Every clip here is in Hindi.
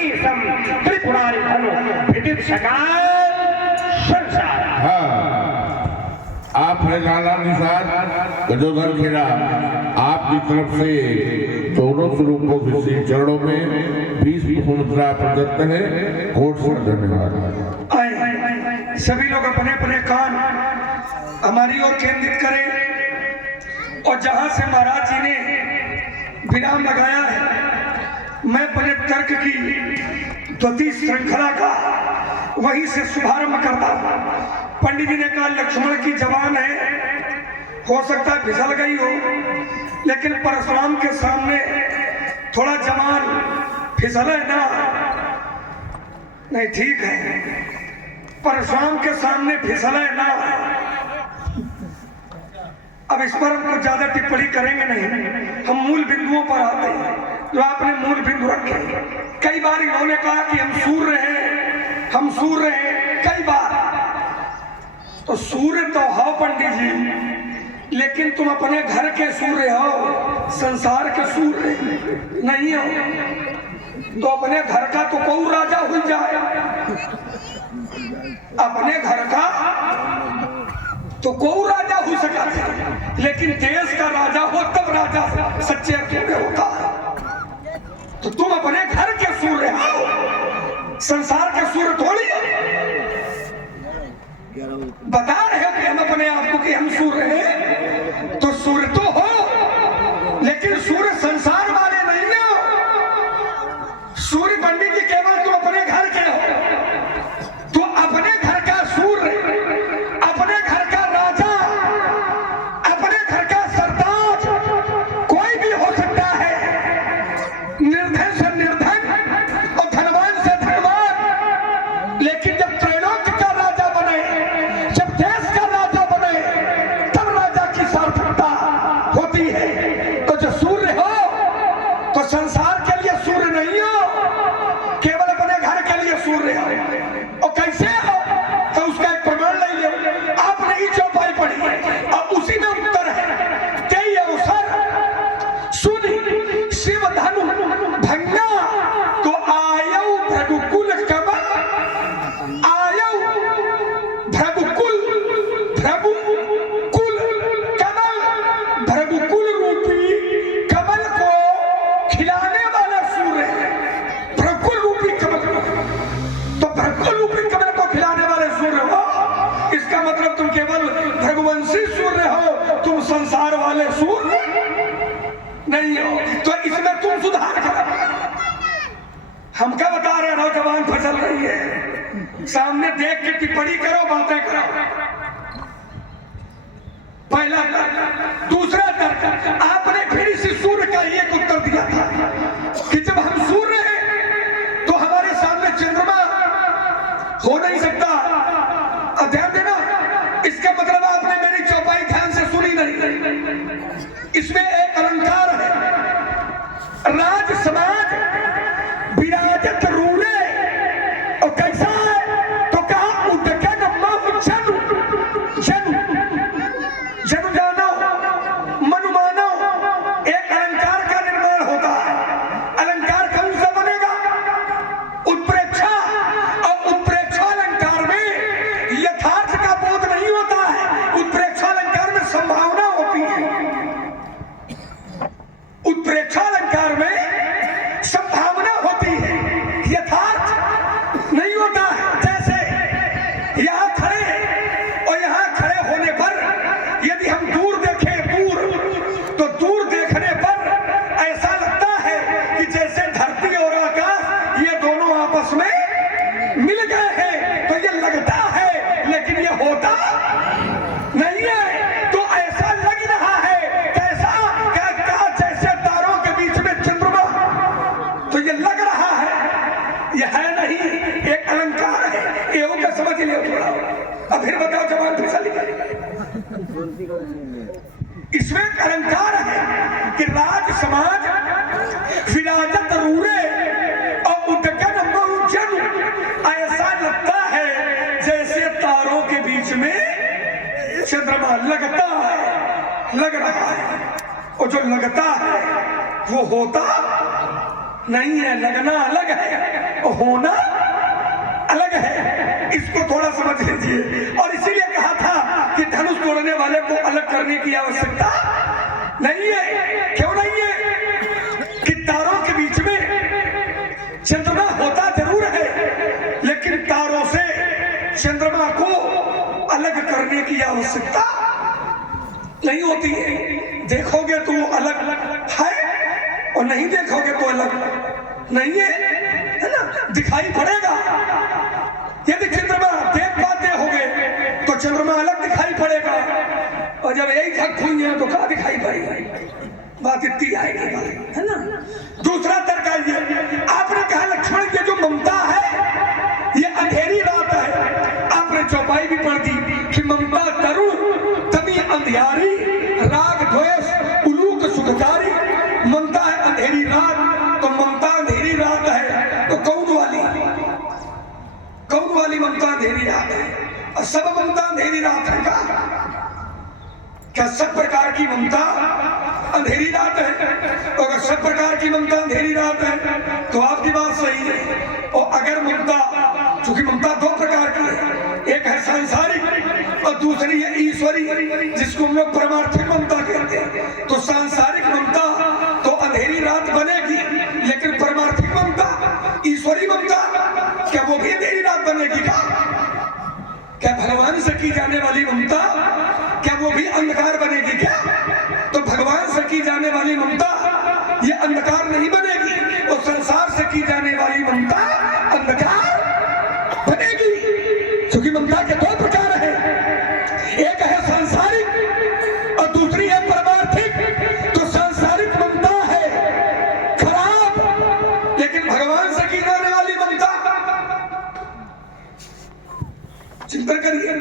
महेशम त्रिपुरारि धनु विदित सकाल संसार। हाँ, आप है लाला निषाद गजोधर खेड़ा, आपकी तरफ से दोनों स्वरूपों के श्री चरणों में 20 मुद्रा प्रदत्त है। कोट से धन्यवाद। आए सभी लोग अपने अपने कान हमारी ओर केंद्रित करें और जहां से महाराज जी ने विराम लगाया है, मैं अपने तर्क की द्वितीय श्रृंखला का वहीं से शुभारंभ करता हूं। पंडित जी ने कहा लक्ष्मण की जवान है, हो सकता है फिसल गई हो, लेकिन परशुराम के सामने थोड़ा जवान फिसले ना, नहीं ठीक है, परशुराम के सामने फिसले ना। अब इस पर हम कुछ ज्यादा टिप्पणी करेंगे नहीं, हम मूल बिंदुओं पर आते हैं जो आपने मूल बिंदु रखे। कई बार इन्होंने कहा कि हम सूर्य हैं, हम सूर्य हैं, कई बार। तो सूर्य तो हो पंडित जी, लेकिन तुम अपने घर के सूर्य हो, संसार के सूर्य नहीं हो। तो अपने घर का तो कोई राजा हो जाए, अपने घर का तो कोई राजा हो सका था, लेकिन देश का राजा हो तब राजा सच्चे अर्थ में होता है। तो तुम अपने घर के सूर्य हो, संसार के सूर्य थोड़ी बता रहे हो कि हम अपने आप को कि हम सूर्य हैं, तो सूर्य तो हो, लेकिन सूर्य संसार वाले नहीं हो। सूर्य पंडित जी केवल तुम अपने घर के हो, तो अपने घर का सूर्य, अपने घर का राजा, अपने घर का सरताज कोई भी हो सकता है, निर्धन से निर्धन और धनवान से धनवान। लेकिन जब त्रैलोक्य का राजा बने, जब देश का राजा बने, तब राजा की सार्थकता होती है। तो जो सूर्य हो तो संसार के लिए सूर्य नहीं हो, केवल अपने घर के लिए सूर्य हो। और कैसे हो तो उसका एक प्रमाण ले लो, आपने ही चौपाई पढ़ी है और उसी में उत्तर है। कई अवसर सुनी शिव धनु भंगा, तो आयौ भृगुकुल कमल, आयौ भृगुकुल, भृगुकुल कमल, भृगुकुल रूपी कमल को खिलाने वाला सूर्य है। भृगुकुल रूपी कमल, तो भृगुकुल रूपी कमल को खिलाने वाले सूर्य हो, इसका मतलब तुम केवल भृगुवंशी सूर्य हो, तुम संसार वाले सूर्य नहीं हो। तो इसमें तुम सुधार करो। हम क्या बता रहे हैं, नौजवान फसल रही है, सामने देख के टिप्पणी करो, बातें करो। पहला तर्क। दूसरा तर्क, आपने फिर इसी सूर्य का एक उत्तर दिया था कि जब हम सूर्य हैं तो हमारे सामने चंद्रमा हो नहीं सकता। अब ध्यान देना, इसका मतलब आपने मेरी चौपाई ध्यान से सुनी नहीं। इसमें एक अलंकार है, राज समाज विराजत रूले, और कैसा है तो कहा उदगन मह जनु, जनु जनु जानो मनु मानो। एक अलंकार का निर्माण होता है। अलंकार कौन सा बनेगा? उत्प्रेक्षा। और उत्प्रेक्षा अलंकार में यथार्थ का बोध नहीं होता है, उत्प्रेक्षा अलंकार में संभावना होती है। उत्प्रेक्षा अलंकार में संभावना होती है, यथार्थ नहीं होता है। जैसे यहाँ खड़े हैं और यहाँ खड़े होने पर यदि हम दूर देखें, दूर, तो दूर देखने पर ऐसा लगता है कि जैसे धरती और आकाश ये दोनों आपस में मिल गए हैं, तो ये लगता है, लेकिन ये होता नहीं है। तो ऐसा लग रहा है, कैसा क्या जैसे तारों के बीच में चंद्रमा, तो ये लग रहा है, ये है नहीं, एक अलंकार है। एवं का समझ लियो थोड़ा। अब फिर बताओ जवान फिसल इसमें एक अलंकार है कि राज समाज विराजत रूरे और उदगन मह जनु। ऐसा लगता है जैसे तारों के बीच में चंद्रमा लगता है, लग रहा है। और जो लगता है वो होता नहीं है, लगना अलग है। होना अलग है, इसको थोड़ा समझ लीजिए। और इसीलिए कहा था कि धनुष तोड़ने वाले को अलग करने की आवश्यकता नहीं है। क्यों नहीं है? कि तारों के बीच में चंद्रमा होता जरूर है, लेकिन तारों से चंद्रमा को अलग करने की आवश्यकता नहीं होती है। देखोगे तो वो अलग है और नहीं देखोगे तो अलग नहीं है ना? दिखाई पड़ेगा। यदि चंद्रमा देख पाते होगे तो चंद्रमा अलग दिखाई पड़ेगा, और जब यही झक हुई है तो क्या दिखाई पड़ेगी? बात इतनी आएगी, है ना? दूसरा तर्क ये, आपने कहा लक्ष्मण ये जो ममता है ये अंधेरी रात है। आपने चौपाई भी पढ़ दी कि ममता तरुण तभी अंधियारी, राग द्वेष उलूक सुखकारी। ममता है अंधेरी रात, तो ममता अंधेरी रात है तो कौन वाली ममता अंधेरी रात है? और सब ममता अंधेरी रात है क्या सब प्रकार की ममता अंधेरी रात है? अगर सब प्रकार की ममता अंधेरी रात है तो आपकी बात सही है। और अगर ममता, चूंकि ममता दो प्रकार की है, एक है सांसारिक और दूसरी है ईश्वरी, जिसको हम लोग परमार्थिक ममता कहते हैं। तो सांसारिक ममता तो अंधेरी रात बनेगी, लेकिन परमार्थिक ममता, ईश्वरी ममता, क्या वो भी अंधेरी रात बनेगी? क्या भगवान से की जाने वाली ममता, क्या वो भी अंधकार बनेगी क्या? तो भगवान से की जाने वाली ममता ये अंधकार नहीं बनेगी, और संसार से की जाने वाली ममता अंधकार बनेगी। क्योंकि ममता के दो प्रकार है, एक है सांसारिक और दूसरी है परमार्थिक। तो सांसारिक ममता है खराब, लेकिन भगवान से की जाने वाली ममता, चिंतन करिए,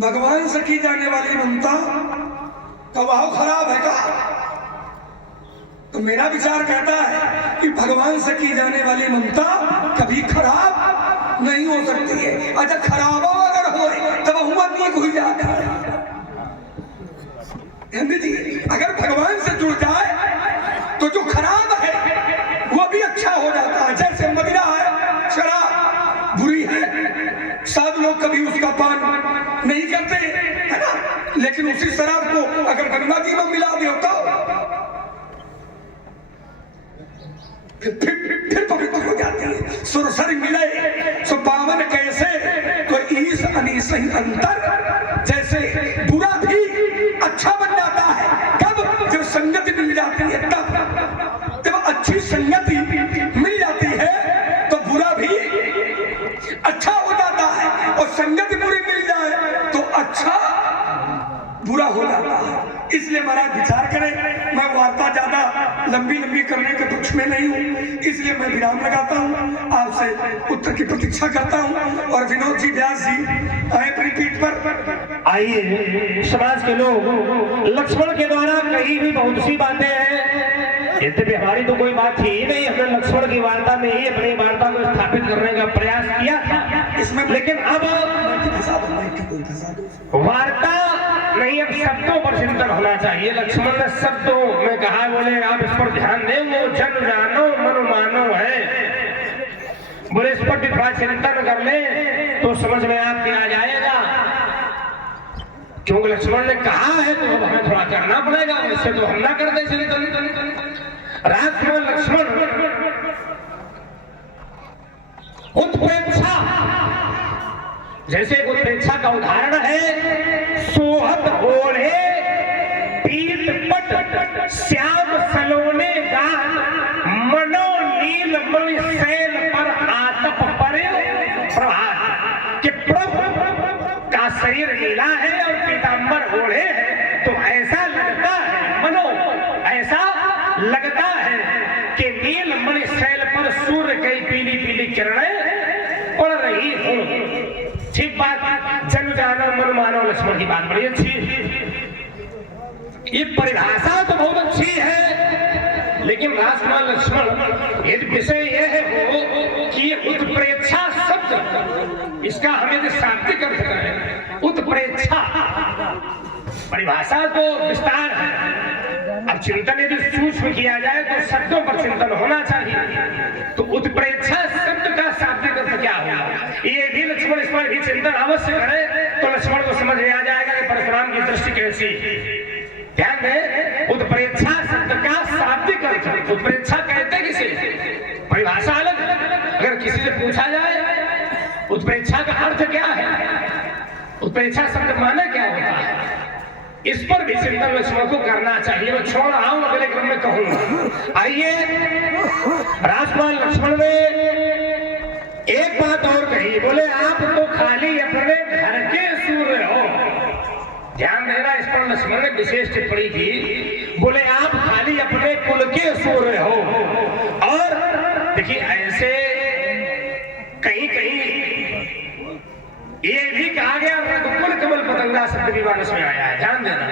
भगवान से की जाने वाली ममता कवाह खराब है का? तो मेरा विचार कहता है कि भगवान से की जाने वाली ममता कभी खराब नहीं हो सकती है। अच्छा खराब अगर हो तब हुआ नहीं हुई जाता है जी। अगर भगवान से जुड़ जाए तो जो खराब है वो भी अच्छा हो जाता है। जैसे मदिरा है, शराब बुरी है, साधु लोग कभी उसका पान नहीं करते, है ना? लेकिन उसी शराब को अगर गंगा जी में मिला दे होता फिर पवित्र हो जाती है। सुरसर मिले सो पावन कैसे, तो ईश अनीश ही अंतर। जैसे बुरा भी अच्छा बन जाता है कब? जब संगति मिल जाती है तब। जब अच्छी संगति मिल जाती है तो बुरा भी अच्छा हो जाता है, और संगति बुरी मिल जाए तो अच्छा बुरा हो जाता है। इसलिए महाराज विचार करें। मैं वार्ता ज्यादा लंबी करने के पक्ष में नहीं हूँ, इसलिए मैं विराम लगाता हूँ, आपसे उत्तर की प्रतीक्षा करता हूँ। और विनोद जी, व्यास जी आए अपनी पीठ पर। आइए समाज के लोग, लक्ष्मण के द्वारा कही भी बहुत सी बातें हैं, यद्यपि हमारी तो कोई बात थी ही नहीं। हमने लक्ष्मण की वार्ता में ही अपनी वार्ता को स्थापित करने का प्रयास किया था इसमें, लेकिन अब वार्ता नहीं, अब शब्दों पर चिंतन होना चाहिए। लक्ष्मण ने शब्दों में कहा, बोले आप इस पर ध्यान दें, वो जन जानो मन मानो है। बोले इस पर थोड़ा चिंतन कर ले तो समझ में आपके आ जाएगा। क्योंकि लक्ष्मण ने कहा है तो अब हमें थोड़ा करना पड़ेगा, इससे तो हम ना करते चले। राजकुमार लक्ष्मण उत्प्रेक्षा, जैसे उत्प्रेक्षा का उदाहरण है, सोहत ओढ़े पीत पट श्याम सलोने गान, मनो नील मणि शैल पर आतप परे प्रभात। कि प्रभु का शरीर नीला है और पीतांबर ओढ़े है, तो ऐसा लगता है, मनो ऐसा लगता है कि नील मणि शैल पर सूर्य की पीली पीली किरणें पड़ रही हो। ठीक बात, जन जानो मन मानो, लक्ष्मण की बात बड़ी अच्छी है। ये परिभाषा तो बहुत अच्छी है, लेकिन राजकुमार लक्ष्मण यदि विषय यह है कि उत्प्रेक्षा शब्द, इसका हमें जो शाब्दिक अर्थ करें, उत्प्रेक्षा परिभाषा तो विस्तार है। अब चिंतन यदि सूक्ष्म किया जाए तो शब्दों पर चिंतन होना चाहिए। तो उत्प्रेक्षा शब्द का पर भी चिंतन अवश्य करें तो लक्ष्मण को समझ में आ जाएगा कि परशुराम की दृष्टि कैसी। ध्यान दें, उत्प्रेक्षा शब्द का शाब्दिक अर्थ, उत्प्रेक्षा कहते किसे, परिभाषा अलग। अगर किसी से पूछा जाए उत्प्रेक्षा का अर्थ क्या है, उत्प्रेक्षा शब्द माने क्या होता है, इस पर भी चिंतन लक्ष्मण को करना चाहिए। मैं छोड़ रहा हूं, अगले क्रम में कहूंगा। आइए, राजकुमार लक्ष्मण ने एक बात और कही, बोले आप तो खाली अपने घर के सूर्य हो। ध्यान देना, इस पर लक्ष्मण ने विशेष टिप्पणी की, बोले आप खाली अपने कुल के सूर्य हो। और देखिए ऐसे कहीं कहीं ये भी कहा गया, रघुकुल कमल पतंगा शब्द भी मानस में आया है। ध्यान देना,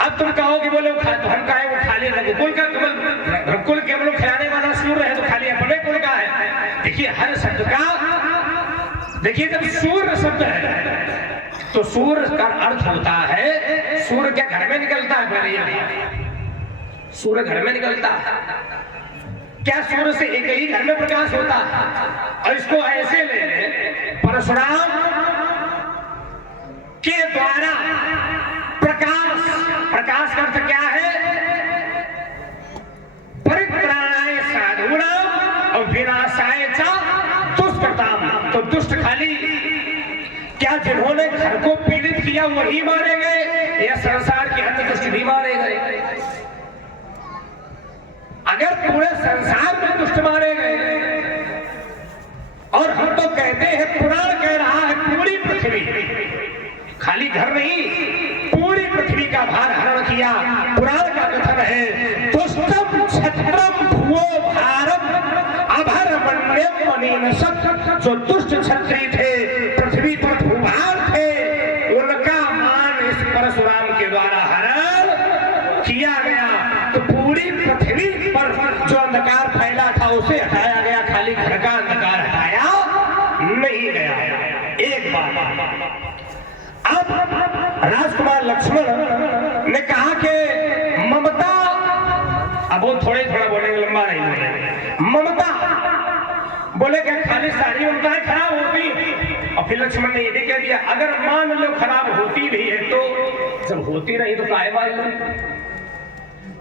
अब तुम कहो कि बोले तो हम कहें वो खाली रघुकुल का कमल, रघुकुल केवल खिलाने वाला सूर्य है तो खाली अपने कुल का है। देखिए हर शब्द का, देखिए जब सूर्य शब्द है तो सूर्य का अर्थ होता है, सूर्य क्या घर में निकलता है, पहले सूर्य घर में निकलता है क्या, सूर्य से एक ही घर में प्रकाश होता है। और इसको ऐसे ले लें, परशुराम के द्वारा प्रकाश, प्रकाश का अर्थ क्या है, परित्राणाय साधूनाम और विनाशाय च दुष्कृताम। तो दुष्ट खाली क्या जिन्होंने घर को पीड़ित किया वही मारे गए या संसार के अन्य दुष्ट भी मारे गए? अगर पूरे संसार में दुष्ट मारे गए, और हम तो कहते हैं, पुराण कह रहा है पूरी पृथ्वी, खाली घर नहीं पूरी पृथ्वी का भार हरण किया। पुराण का कथन है, दुष्टम क्षत्रम भुवो भारम अभरमण्यम मनीनशक। जो दुष्ट क्षत्रिय थे, पृथ्वी पर भूभार थे, उनका मान इस परशुराम के द्वारा हरण किया गया। तो पूरी पृथ्वी पर जो अंधकार फैला था उसे हटाया गया, खाली घर का अंधकार हटाया नहीं गया। एक बात, अब राजकुमार लक्ष्मण ने कहा कि ममता, अब वो थोड़ा बोलेंगे, लंबा नहीं बोलेंगे, ममता बोले कि खाली सारी ममताएं खराब होती। और फिर लक्ष्मण ने ये भी कह दिया, अगर मान लो खराब होती भी है तो जब होती नहीं तो काहे मान लो।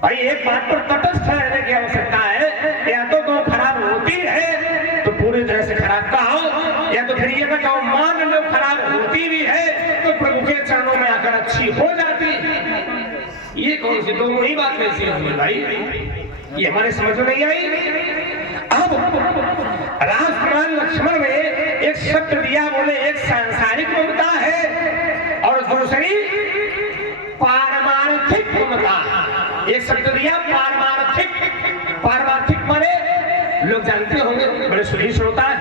भाई एक बात पर तटस्थ रहने की आवश्यकता है, या तो खराब होती है तो पूरी तरह से खराब कहो, या तो फिर ये ना कहो मान लो खराब होती भी है तो प्रभु के चरणों में आकर अच्छी हो जाती। ये कौन सी दोनों ही बात कैसी होगी भाई, ये हमारे समझ में नहीं आई। अब राजकुमार लक्ष्मण ने एक शब्द दिया, बोले एक सांसारिक ममता है और दूसरी पारमार्थिक ममता। एक शब्द दिया पारमार्थिक, पारमार्थिक माने लोग जानते होंगे, बड़े सुधी श्रोता है।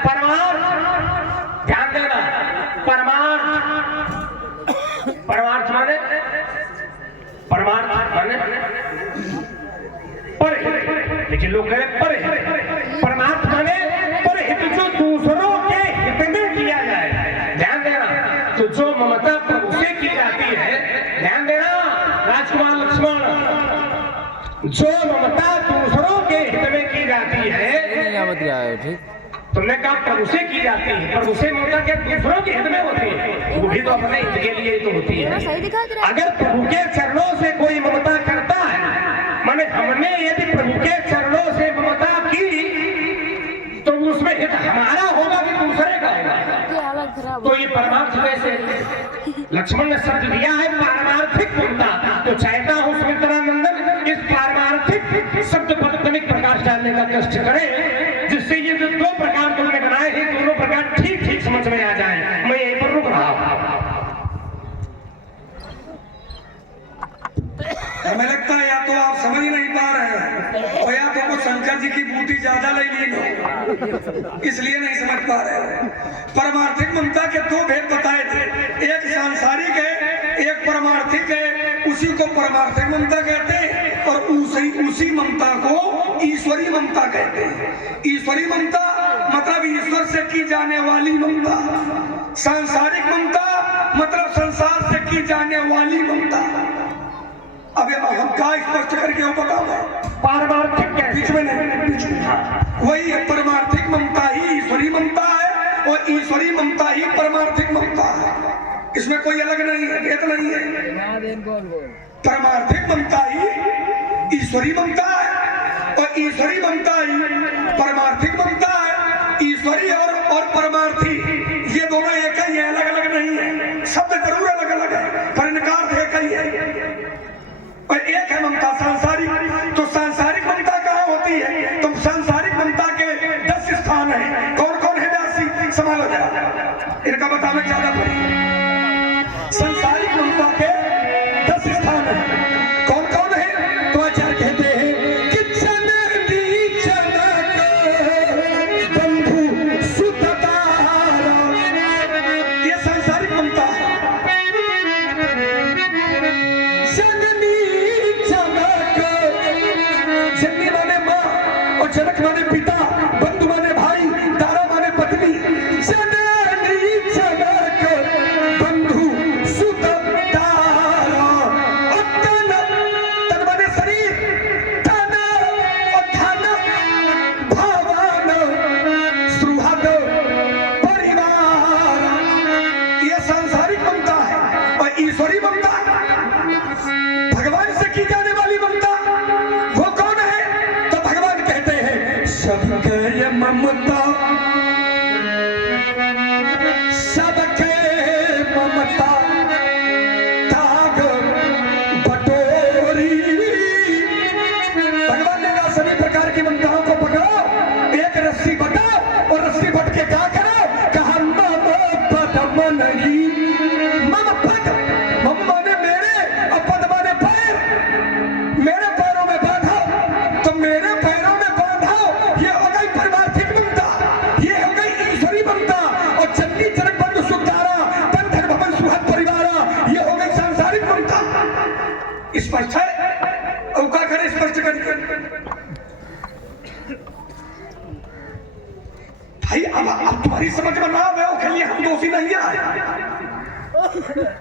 परमार्थ, ध्यान देना, परमार्थ, परमार्थ माने, परमार्थ माने परहित। लेकिन लोग कह रहे परहित, परमार्थ माने परहित, जो दूसरों के हित में किया जाए। ध्यान देना, तो जो ममता प्रभु से की जाती है, ध्यान देना राजकुमार लक्ष्मण, जो ममता दूसरों के हित में की जाती है, तुमने कहा प्रभु से की जाती है, प्रभु से ममता क्या दूसरों के हित में होती है? वो भी तो अपने हित के लिए तो होती है। अगर प्रभु के चरणों से कोई ममता करता है, माने हमने यदि प्रभु के चरणों से ममता की तो उसमें हित हमारा होगा कि दूसरे का होगा? तो ये परमार्थ कैसे? लक्ष्मण ने शब्द दिया है पारमार्थिक ममता, तो चाहता हूं सुमित्रानंदन इस पारमार्थिक शब्द पर तनिक प्रकाश डालने का कष्ट करें, जिससे ये जो दो प्रकार तुमने बनाए हैं दोनों प्रकार ठीक ठीक समझ में आ जाए। मैं यहीं पर रुक रहा हूं। हमें लगता है या तो आप समझ नहीं पा रहे हैं और या तो शंकर जी की बूटी ज्यादा ले ली हो, इसलिए नहीं समझ पा रहे हैं। परमार्थिक ममता के दो भेद बताए थे, एक सांसारिक है, एक परमार्थिक है। उसी को परमार्थिक ममता कहते हैं और उसी ममता को ईश्वरी ममता कहते हैं। ईश्वरी ममता मतलब ईश्वर से की जाने वाली ममता, सांसारिक ममता मतलब संसार से की जाने वाली ममता। अब हम क्या स्पष्ट करके वो बताओ, पारमार्थिक बीच में नहीं, बीच में वही है। परमार्थिक ममता ही ईश्वरी ममता है और ईश्वरी ममता ही परमार्थिक ममता है, इसमें कोई अलग नहीं है, भेद नहीं है। परमार्थिक ममता ही ईश्वरी ममता है और ईश्वरी ममता ही परमार्थिक ममता है। ईश्वरी और परमार्थी ये दोनों एक ही है, अलग अलग नहीं है। शब्द जरूर अलग अलग है पर इनका अर्थ एक ही है और एक है ममता सांसारिक। तो सांसारिक ममता कहाँ होती है? तो सांसारिक ममता के 10 स्थान है। कौन कौन है? व्यासी संभालो जरा, इनका बताना ज्यादा पड़ेगा। सांसारिक ममता के 10 स्थान है। कौन कौन है? तो आचार्य कहते हैं कि जननी जनक बंधु सुततारा, ये सांसारिक ममता है। जननी जनक, जननी माने माँ और जनक माने पिता, बंधु माने भाई, तारा माने पत्नी। जननी जनक बंधु सुत तारा, तन, तन माने शरीर, धन और धन, भावन सुहृद परिवार, ये सांसारिक ममता है। और ईश्वरी ममता भगवान से की जाने वाली ममता वो कौन है? तो भगवान कहते हैं सबके ये ममता, सबके ममता ताग बटोरी। भगवान ने कहा सभी प्रकार की ममताओं को पकड़ो, एक रस्सी बटाओ और रस्सी बट के क्या करो? कहा मम पद मन ही, मम पद, मम माने मेरे और पद माने पैर, मेरे पैरों में बांधो, तो मेरे पैरों में बांधो, ये हो गई परमार्थिक ममता, ये हो गई ईश्वरी ममता। और चन्नी जनक बंधु सुतारा, तन धन भवन सुहृद परिवारा, ये हो गई सांसारिक ममता। स्पष्ट है? और क्या करें स्पष्ट करके? भाई अब तुम्हारी समझ में ना आवे के लिए हम दोषी नहीं है।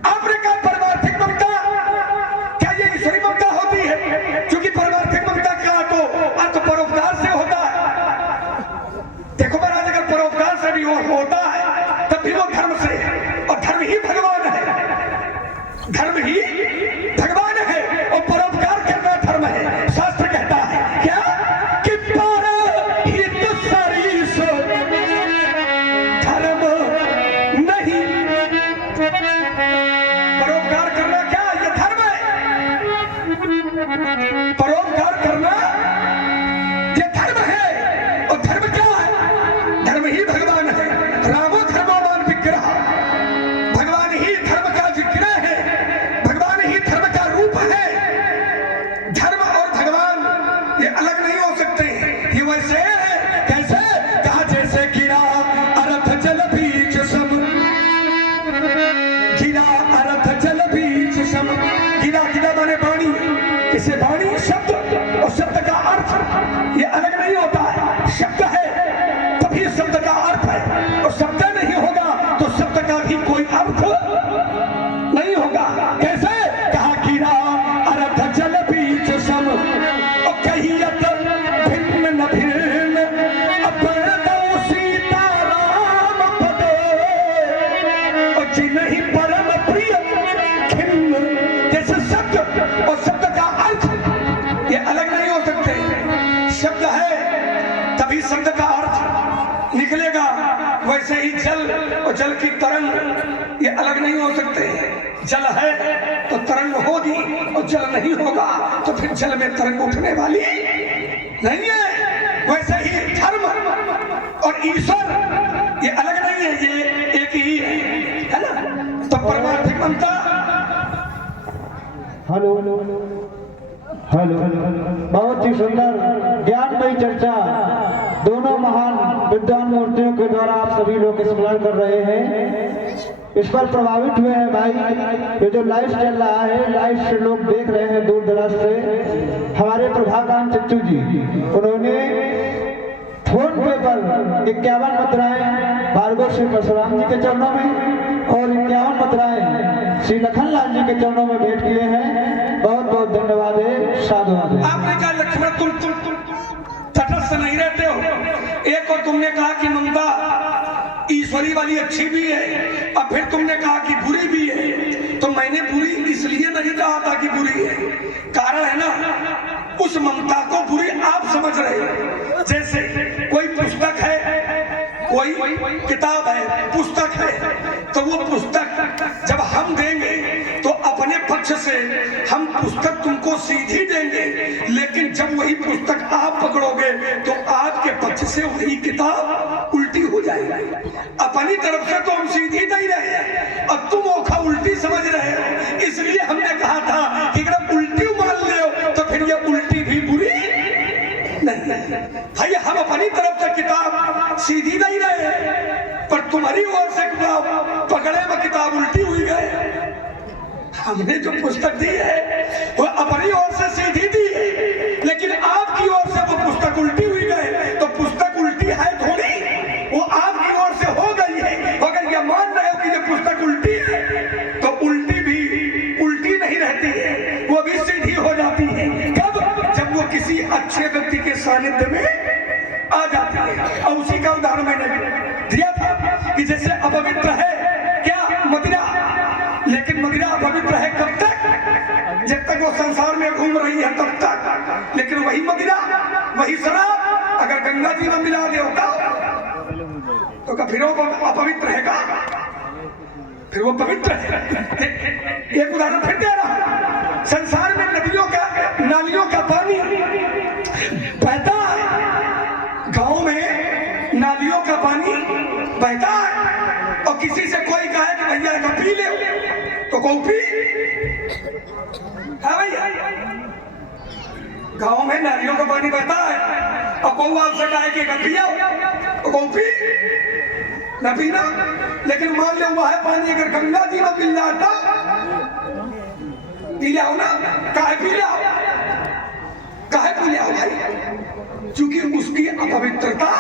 आपने कहा परमार्थिक ममता, क्या ये ईश्वरी ममता होती है? क्योंकि परमार्थिक ममता का तो अर्थ परोपकार से होता है। देखो महाराज, अगर परोपकार से भी वो होता है तब भी वो धर्म से है, और धर्म ही भगवान है, धर्म ही भगवान है और परोपकार करना धर्म है। शास्त्र कहता है क्या कि परहित सरिस धर्म नहीं। परोपकार करना क्या? ये धर्म है। परोपकार करना ये धर्म है। और धर्म क्या है? धर्म ही भगवान है। रामो धर्मोमान विग्रह, भगवान ही धर्म का विग्रह है, भगवान ही धर्म का रूप है। धर्म और भगवान ये अलग नहीं हो सकते, ये वैसे है। कैसे? कहा जैसे गिरा अर्थ जल बीच सम, गिरा अर्थ जल बीच सम। गिरा, गिरा माने वाणी, इसे वाणी शब्द और शब्द का अर्थ ये अलग नहीं होता है। शब्द है तभी शब्द का अर्थ है, और शब्द नहीं होगा तो शब्द का भी कोई अर्थ नहीं होगा। कैसे? कहा गिरा अर्थ जल बीच सम, और कहियत भिन्न न भिन्न, अपरदो सीता राम पदे, और जिन्हीं परम प्रिय खिन्न। जैसे शब्द और शब्द का अर्थ ये अलग नहीं हो सकते। शब्द है तभी शब्द का अर्थ निकलेगा, वैसे ही जल और जल की तरंग ये अलग नहीं हो सकते। जल है तो तरंग होगी, और जल नहीं होगा तो फिर जल में तरंग उठने वाली नहीं है। वैसे ही धर्म और ईश्वर ये अलग नहीं है, ये एक ही है ना। तो परमार्थिक ममता, हेलो हेलो, बहुत ही सुंदर ज्ञानमयी चर्चा दोनों महान विद्वान मूर्तियों के द्वारा आप सभी लोग स्मरण कर रहे हैं। इस पर प्रभावित हुए हैं भाई। ये जो लाइव चल रहा है, लाइव से लोग देख रहे हैं दूर दराज से। हमारे प्रभाकांत चच्चू जी, उन्होंने फोन पे पर 51 मुद्राएं भार्गव श्री परशुराम जी के चरणों में और 51 मुद्राएं श्री लखनलाल जी के चरणों में भेंट किए हैं। बहुत बहुत धन्यवाद है, साधुवाद है। आपने कहा लक्ष्मण तुम तटस्थ नहीं रहते हो। एक और तुमने कहा कि ममता ईश्वरी वाली अच्छी भी है, अब फिर तुमने कहा कि बुरी भी है। तो मैंने बुरी इसलिए नहीं कहा था कि बुरी है, कारण है ना, उस ममता को बुरी आप समझ रहे हो। जैसे कोई पुस्तक है, कोई किताब है, पुस्तक है, तो वो पुस्तक जब हम देंगे तो अपने पक्ष से हम पुस्तक तुमको सीधी देंगे, लेकिन जब वही पुस्तक आप पकड़ोगे तो आपके पक्ष से वही किताब उल्टी हो जाएगी। अपनी तरफ से तो हम सीधी दे रहे हैं, अब तुम ओखा उल्टी समझ रहे हो। इसलिए हमने कहा था कि अगर उल्टी मान ले तो फिर ये उल्टी भी बुरी नहीं। भाई हम अपनी तरफ से किताब सीधी नहीं रहे, पर तुम्हारी ओर से पकड़े में किताब उल्टी हुई गए। हमने जो पुस्तक दी है वो अपनी ओर से सीधी दी है, लेकिन आपकी ओर से वो पुस्तक उल्टी हुई गए। तो पुस्तक उल्टी है थोड़ी, वो आपकी ओर से हो गई है। अगर ये मान रहे हो कि ये पुस्तक उल्टी है, तो उल्टी भी उल्टी नहीं रहती है, वो भी सीधी हो जाती है। कब? जब वो किसी अच्छे व्यक्ति के सानिध्य में आ जाती है। और उसी का उदाहरण मैंने दिया था कि जैसे अपवित्र है क्या मदिरा, लेकिन मदिरा अपवित्र है कब तक? जब तक वो संसार में घूम रही है तब तक। लेकिन वही मदिरा, वही शराब अगर गंगा जी में मिला दे होता तो फिर वो अपवित्र है का? फिर वो पवित्र है। एक उदाहरण फिर दे रहा हूं। संसार में नदियों का, नालियों का पानी बहता है, गांव में नालियों का पानी बहता है, और किसी से कोई कहे कि भैया इसको पी ले, तो कौ पी? हाँ भैया, गांव में नालियों का पानी बहता है और कौ आपसे कहे कि पिया, तो कौ पी? न पीना। लेकिन मान लो वह है पानी अगर गंगा जी में मिल जाता, पी लिया ना, काहे पी लिया, काहे पी लिया भाई? क्योंकि उसकी अपवित्रता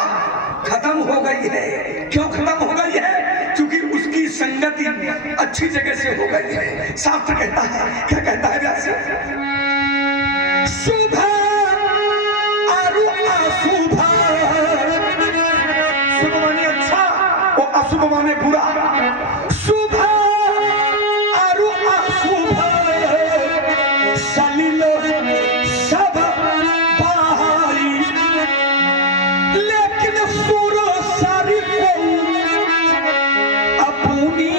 खत्म हो गई है। क्यों खत्म हो गई है? क्योंकि उसकी संगति अच्छी जगह से हो गई है। शास्त्र कहता है, क्या कहता है व्यास? शुभ आरु अशुभ, शुभ माने अच्छा और अशुभ माने बुरा। शुभ आरु अशुभ सलिलो सब बाहरी, लेकिन सुर सारी को अपनी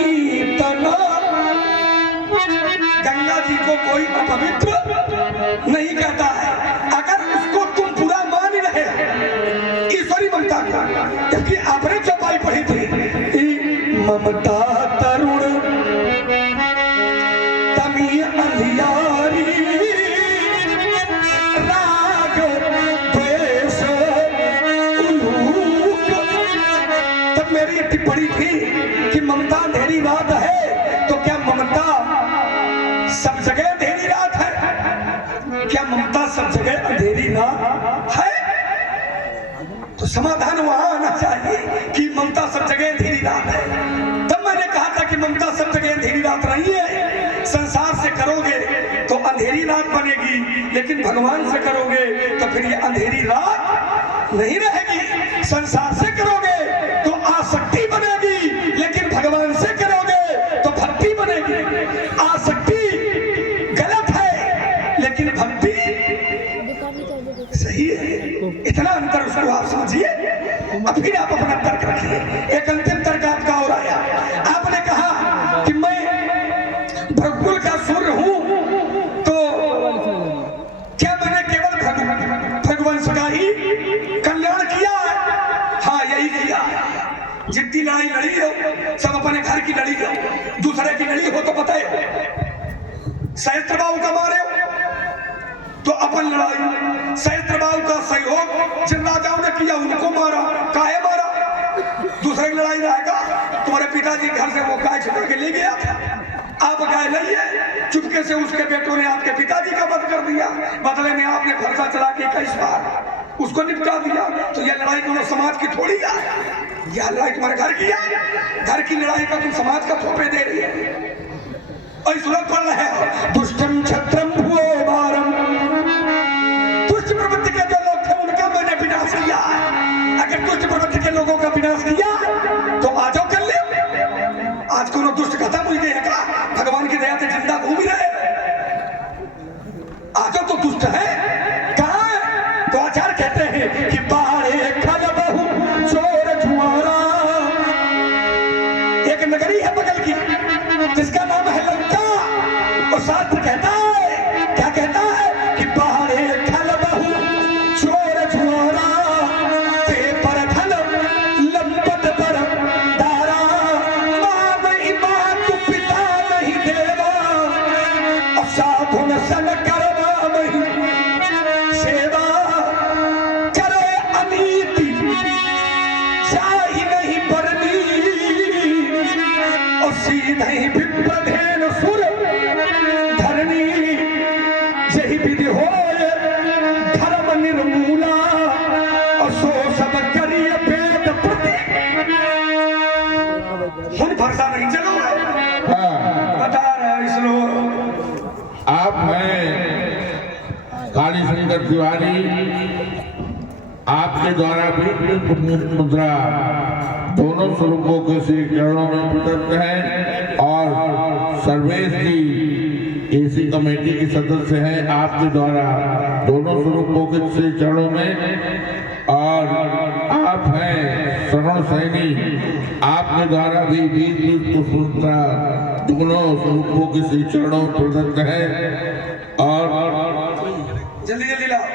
तना। गंगा जी को कोई अपवित्र नहीं कहता है अगर उसको तुम बुरा मान रहे हो, ईश्वरी ममता को। क्योंकि आपने चौपाई पढ़ी थी, ममता तरुण तमी अंधियारी, राग द्वेष उल्लूक। तब मेरी टिप्पणी थी कि ममता अंधेरी रात है, तो क्या ममता सब जगह अंधेरी रात है? क्या ममता सब जगह अंधेरी रात है? तो समाधान वहां आना चाहिए कि ममता सब जगह अंधेरी रात है। तब मैंने कहा था कि ममता सब जगह अंधेरी रात नहीं है। संसार से करोगे तो अंधेरी रात बनेगी, लेकिन भगवान से करोगे तो फिर ये अंधेरी रात नहीं रहेगी। संसार से करोगे तो आसक्ति बनेगी, लेकिन भगवान से करोगे तो भक्ति बनेगी। आसक्ति गलत है, लेकिन भक्ति सही है। इतना अंतर उसको आप समझिए, अब फिर आप अपना तर्क रखिए। एक अंतिम तर्क आपका और आया। आपने कहा कि मैं भगवान का सूर्य हूं, तो क्या मैंने केवल भगवंश का ही कल्याण किया है? हाँ, यही किया है। जितनी लड़ाई लड़ी हो सब अपने घर की लड़ी हो, दूसरे की लड़ी हो तो पता है। सहस्त्रबाहु का मारे हो तो अपन लड़ाई, सहस्त्रबाहु का सहयोग जिन राजाओं ने किया उनको मारा, काहे मारा? दूसरे की लड़ाई रहेगा। तुम्हारे पिताजी घर से वो गाय छुपा के ले गया था, आप गाय लाइए, चुपके से उसके बेटों ने आपके पिताजी का वध कर दिया, बदले में आपने फरसा चला के 21 बार उसको निपटा दिया। तो यह लड़ाई कोनो समाज की थोड़ी है, यह लड़ाई तुम्हारे घर की है। घर की लड़ाई का तुम समाज का थोपे दे रही है। और इस वक्त पढ़ रहे हो, दुष्टम छत्रम भुवो वारम, दुष्ट प्रवृत्ति के जो लोग थे उनका मैंने विनाश किया है। अगर दुष्ट प्रवृत्ति के लोगों का विनाश किया तो धहि विप्रधेन सुर धरणी यही विधि होय धर्म निर्मूला असो सब करिय वेद प्रति हम फरसा नहीं चलो हाँ, बता रहे इसलो आप हैं काली शंकर तिवारी। आपके द्वारा भी मुद्रा दोनों स्वरूपों के श्री चरणों में प्रदत्त है और सर्वेश जी एसी कमेटी के सदस्य हैं। आपके द्वारा दोनों स्वरूपों के श्री चरणों में और आप हैं शरण सैनी। आपके द्वारा भी 20 मुद्रा दोनों स्वरूपों के श्री चरणों में प्रदत्त है और जल्दी जल्दी लाओ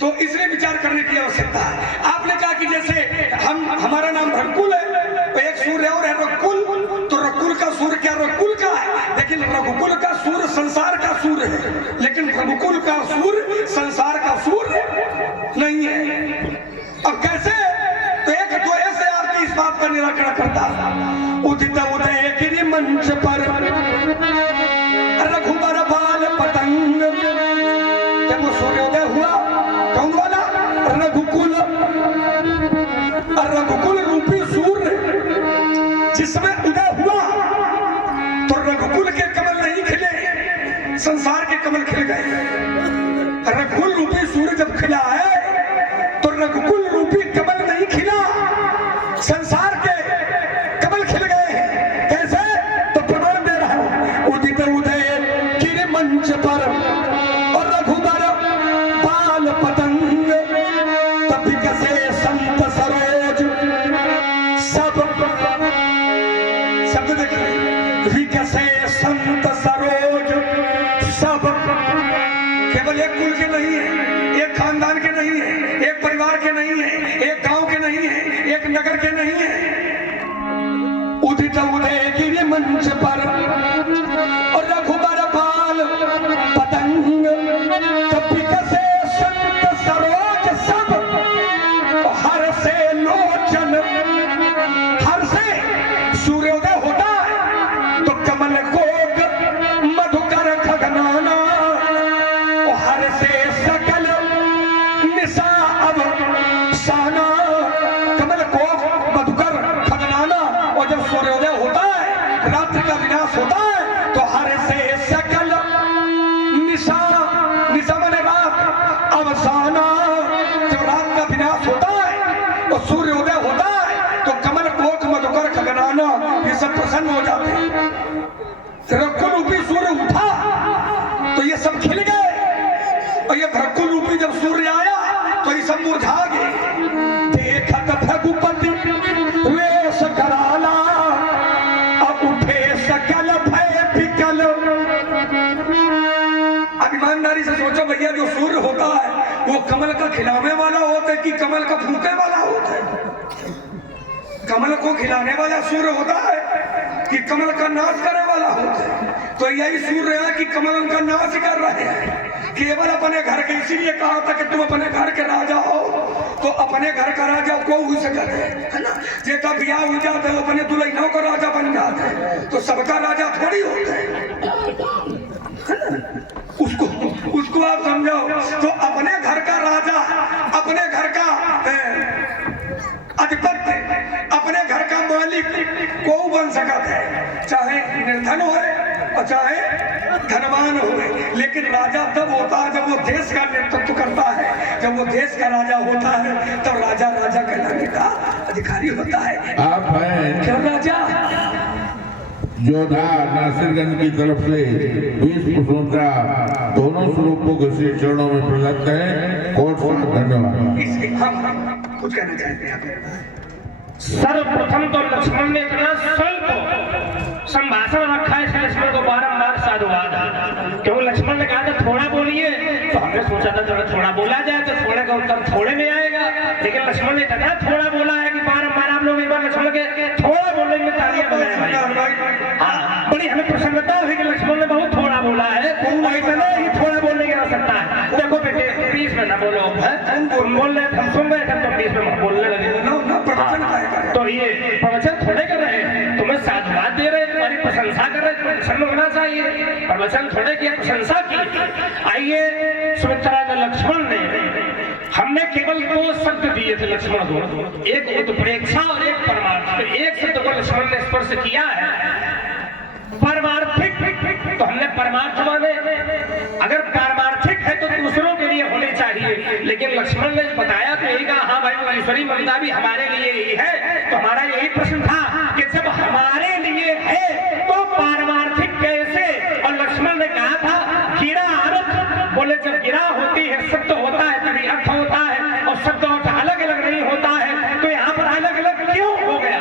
तो इसलिए विचार करने की आवश्यकता है। आपने कहा कि जैसे हमारा नाम रकुल है तो एक सूर्य और है रकुल, तो रकुल का सूर्य क्या रकुल का है, लेकिन रघुकुल का सूर्य संसार का सूर्य है, लेकिन रघुकुल का सूर्य संसार का सूर्य नहीं है। अब कैसे? तो एक द्वय से आपकी इस बात का निराकरण करता उदित उदय गिरि मंच पर रघुबर बाल पतंग। जब वो सूर्योदय हुआ कौन वाला? रघुकुल। रघुकुल रूपी सूर्य जिसमें उदय हुआ तो रघुकुल के कमल नहीं खिले, संसार के कमल खिल गए। रघुकुल रूपी सूर्य जब खिला है तो रघुकुल रूपी कमल नहीं खिला, संसार के कमल खिल गए हैं। कैसे? तो प्रमाण दे रहा हूं। उदित उदय गिरि मंच पर और रघुबर बाल पतंग, तब विकसे संत सरोज सब। शब्द देखिए, विकसे संत सरोज सब। केवल एक कुल के नहीं है, एक खानदान के नहीं है, एक परिवार के नहीं है, एक गांव के नहीं है, एक नगर के नहीं है। उदित उदय गिरि मंच पर और रघुबर बाल पतंग, तब विकसे संत सरोज सब। हर से लोचन, हर से सूर्योदय होता है तो कमल कोक मधुकर खगनाना, हर से सकल निशा अब साना। कमल कोक मधुकर खगनाना, और जब सूर्योदय होता है रात्रि का विनाश होता है तो हर से सकल निशा, निशा माने रात, अवसाना। जब रात का विनाश होता है और सूर्योदय होता है तो कमल कोक मधुकर खगनाना ये सब प्रसन्न हो जाते हैं। रघुकुल रूपी सूर्य उठा तो ये सब खिल गए, और ये रघुकुल रूपी जब सूर्य आया तो ये सब मुरझा गए। देखत भगुपति वेश कराला, अब उठे सकल भय विकल। अब ईमानदारी से सोचो भैया, जो सूर्य होता है वो कमल का खिलाने वाला होता है कि कमल का फूंकने वाला होता है? कमल को खिलाने वाला सूर्य होता है कि कमल का नाश करने वाला होता है? तो यही सूर्य है कि कमल उनका नाश कर रहे हैं। केवल अपने घर के, इसीलिए कहा था कि तुम अपने घर के राजा हो, तो अपने घर का राजा को हो सके है ना। जेका ब्याह हो जाता है अपने दुल्हनों का राजा बन जाता है, तो सबका राजा थोड़ी होता है ना। उसको आप समझाओ। तो अपने घर का राजा, अपने घर का अधिपत्य, अपने घर का मालिक को बन सकता है, चाहे निर्धन हो और चाहे धनवान हो। लेकिन राजा तब होता है जब वो देश का नेतृत्व करता है। जब वो देश का राजा होता है तो राजा राजा कहलाने का अधिकारी होता है। आप हैं क्यों राजा? योद्धा नासिरगंज की तरफ से 20 मुद्रा दोनों स्वरूपों के श्री चरणों में प्रदत्त है। कोट धन्यवाद। इसलिए हम कुछ कहना चाहते हैं। सर्वप्रथम तो लक्ष्मण ने इतना स्वल्प संभाषण रखा है, इसलिए लक्ष्मण को बारंबार साधुवाद। क्यों लक्ष्मण ने कहा था थोड़ा बोलिए, तो हमने सोचा था जरा थोड़ा बोला जाए तो थोड़े का उत्तर थोड़े में आएगा, लेकिन लक्ष्मण ने इतना थोड़ा बोला है कि बारंबार आप लोग एक बार लक्ष्मण के थोड़ा बोलने में तालियां बजाएं। हाँ, बड़ी हमें प्रसन्नता हुई कि लक्ष्मण ने बहुत थोड़ा बोला है, इतना ही थोड़ा बोलने के तुम बोल रहे थे, हम सुन रहे थे, तो बीच में बोलने लगे। ना प्रवचन का है। तो ये प्रवचन थोड़े कर रहे हैं, तुम्हें साधुवाद दे रहे हैं, तुम्हारी प्रशंसा कर रहे हैं, तुम्हें प्रसन्न होना चाहिए। प्रवचन थोड़े किया, प्रशंसा की। आइए सुमित्रा ने लक्ष्मण ने, हमने केवल 2 शब्द दिए थे लक्ष्मण को, एक उत्प्रेक्षा और एक परमार्थ। तो एक शब्द को लक्ष्मण ने स्पर्श किया है, परमार्थिक। तो हमने परमार्थ माने, अगर पारमार्थिक है तो दूसरों के लिए होनी चाहिए, लेकिन लक्ष्मण ने बताया तो यही कहा, हाँ भाई वो ईश्वरी ममता भी हमारे लिए ही है। तो हमारा यही प्रश्न था कि जब हमारे लिए है तो पारमार्थिक कैसे? और लक्ष्मण ने कहा था गिरा अर्थ, बोले जब गिरा होती है शब्द होता है तभी अर्थ होता है, और शब्द अर्थ अलग अलग नहीं होता है। तो यहाँ पर अलग अलग क्यों हो गया?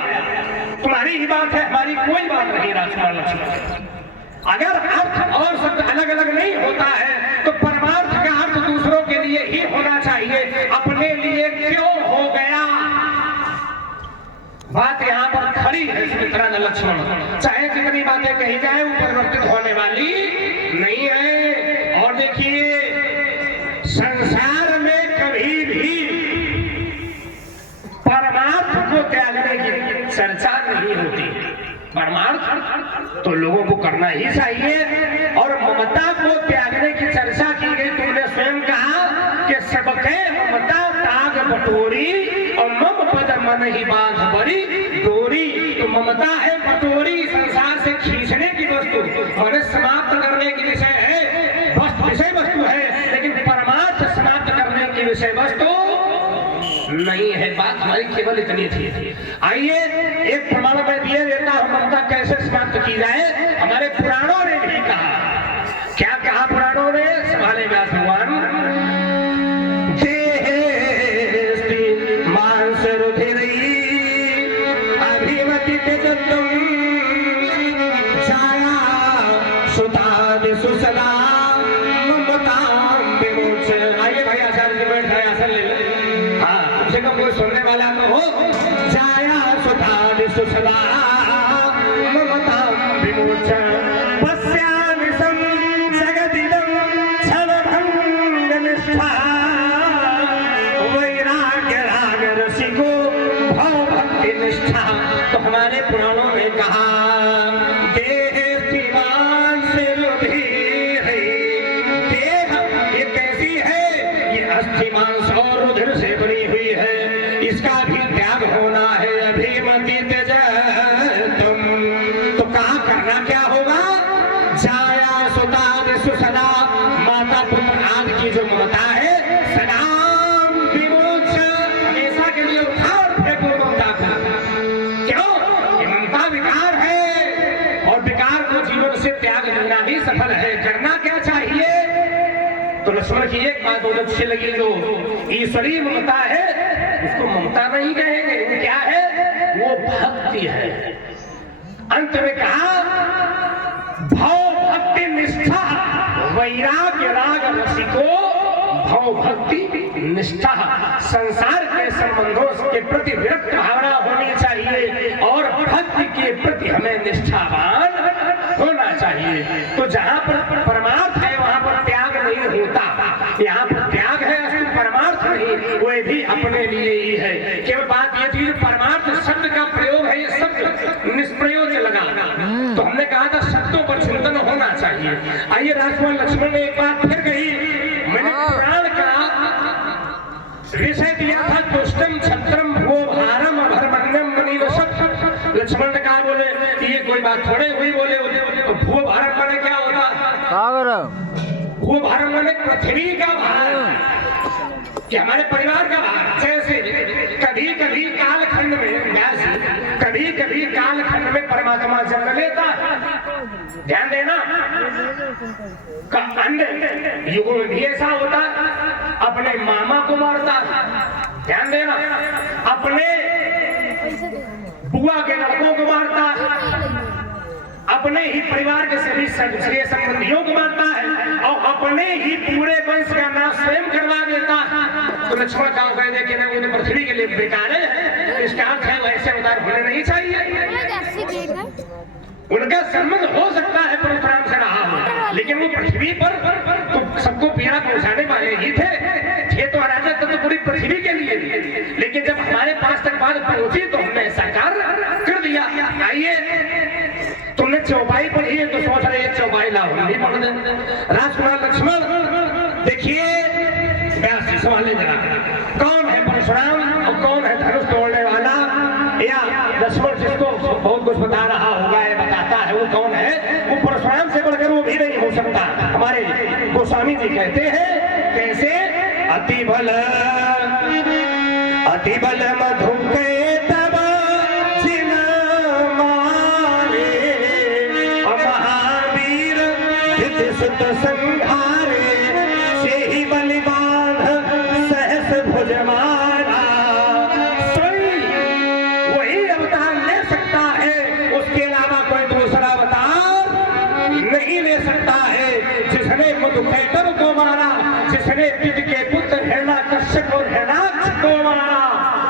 तुम्हारी ही बात है, हमारी कोई बात नहीं। राजकुमार लक्ष्मण, अगर अर्थ और शब्द अलग अलग नहीं होता है तो परमार्थ का अर्थ दूसरों के लिए ही होना चाहिए, अपने लिए क्यों हो गया? बात यहाँ पर खड़ी है सुमित्रा ने लक्ष्मण, चाहे जितनी बातें कही जाए वो परिवर्तित होने वाली नहीं है। और देखिए संसार में कभी भी परमार्थ को त्यागने की चर्चा नहीं होती। परमार्थ तो लोगों को करना ही चाहिए, और ममता को त्यागने की चर्चा की गई। तुमने स्वयं कहा कि सबके ममता ताग बटोरी, और मम पद मन ही बांध बड़ी डोरी। तो ममता है बटोरी, संसार से खींचने की वस्तु, और समाप्त करने की विषय है, विषय वस्तु है, लेकिन परमार्थ समाप्त करने की विषय वस्तु नहीं है। बात हमारी केवल इतनी थी। आइए एक प्रमाण मैं दिए देता हूं, ममता कैसे समाप्त की जाए। हमारे पुराणों ने भी कहा, क्या कहा पुराणों ने? संभाले व्यास भगवान, मांस रुधिरी अभिमति तुम छाया सुतादि सुसला ममताम विमोच। आइए भाई आचार्य जी बैठ रहे, आसन ले लो। कोई सुनने वाला तो हो। छाया सुधादि सुसला ममताम विमोच पश्यामि सं जगदिदं क्षणभंग निष्ठा वैराग्य राग रसिको भव भक्ति निष्ठा। तो हमारे पुराणों ने कहा देह शिवांश रुधिर, देह ये कैसी है? ये अस्थि मांस और रुधिर से बनी हुई है, इसका भी त्याग होना है। अभिमति त्यज तुम, तो कहा करना क्या होगा? छाया सुतादि सुसला, माता पुत्र आदि की जो ममता है, सदाम विमोच, हमेशा के लिए उखाड़ फेंको ममता को। क्यों? ये ममता विकार है, और विकार को जीवन से त्याग देना ही सफल है। करना क्या चाहिए? तो लक्ष्मण की एक बात बहुत अच्छी लगी, जो ईश्वरीय ममता है उसको ममता नहीं कहेंगे, क्या है? वो भक्ति है। अंत में कहा भव भक्ति निष्ठा वैराग्य राग रसिको भव भक्ति निष्ठा। संसार के संबंधों के प्रति विरक्त भावना होनी चाहिए, और भक्ति के प्रति हमें निष्ठावान होना चाहिए। तो जहाँ पर परमार्थ है वहाँ पर त्याग नहीं होता, यहाँ पर त्याग है असल परमार्थ नहीं, वो भी अपने लिए ही है। केवल बात ये थी परमार्थ शब्द का प्रयोग है, ये शब्द निष्प्रयोज्य लगा। तो हमने कहा था शब्दों पर चिंतन होना चाहिए। आइए राजकुमार लक्ष्मण ने एक बात फिर कही, मैंने पुराण का विषय दिया था दुष्टम छत्रम भो भारम अभरमण्यम मनीवशम। लक्ष्मण ने कहा बोले ये कोई बात थोड़े हुई, बोले तो भू भारम माने क्या होता? भू भारम माने पृथ्वी का भार, कि हमारे परिवार का भार। जैसे कभी कभी कालखंड में कभी कभी कालखंड में परमात्मा जन्म लेता, ध्यान देना, अन्य युगों में भी ऐसा होता, अपने मामा को मारता, ध्यान देना, अपने बुआ के लड़कों को मारता, अपने ही परिवार के सभी सदस्य संबंधियों को मारता है, और अपने ही पूरे वंश का नाश स्वयं करवा देता। तो लक्ष्मण का कह दे कि नहीं, तो पृथ्वी के लिए बेकार है, इसका अर्थ है वैसे उदार होने नहीं चाहिए। उनका संबंध हो सकता है परशुराम से रहा हो, लेकिन वो पृथ्वी पर तो सबको पीड़ा पहुंचाने वाले ही थे तो अराजक तो पूरी लिए, लेकिन जब हमारे पास तक बात पहुंची तो हमने ऐसा कर दिया। आइए, तुमने चौपाई पढ़ी है तो सोच रहे चौपाई लाओ, नहीं पढ़ दे। राजकुमार लक्ष्मण देखिए, सवाल जरा, कौन है परशुराम और कौन है धनुष तोड़ने वाला? या लक्ष्मण जिसको बहुत कुछ बता रहा होगा, ये बताता है, वो कौन है? वो परशुराम से बढ़कर वो भी नहीं हो सकता। हमारे गोस्वामी जी कहते हैं कैसे? अति बल मधु के तब जिन मारे, महावीर जित सुत संहारे, से ही बलिबान सहस भुजमाना। वही अवतार ले सकता है, उसके अलावा कोई दूसरा अवतार नहीं ले सकता है। जिसने मधुकैटभ को मारा, जिसने विद के पुत्र हिरण्याकश्यप और हिरण्याक्ष को मारा,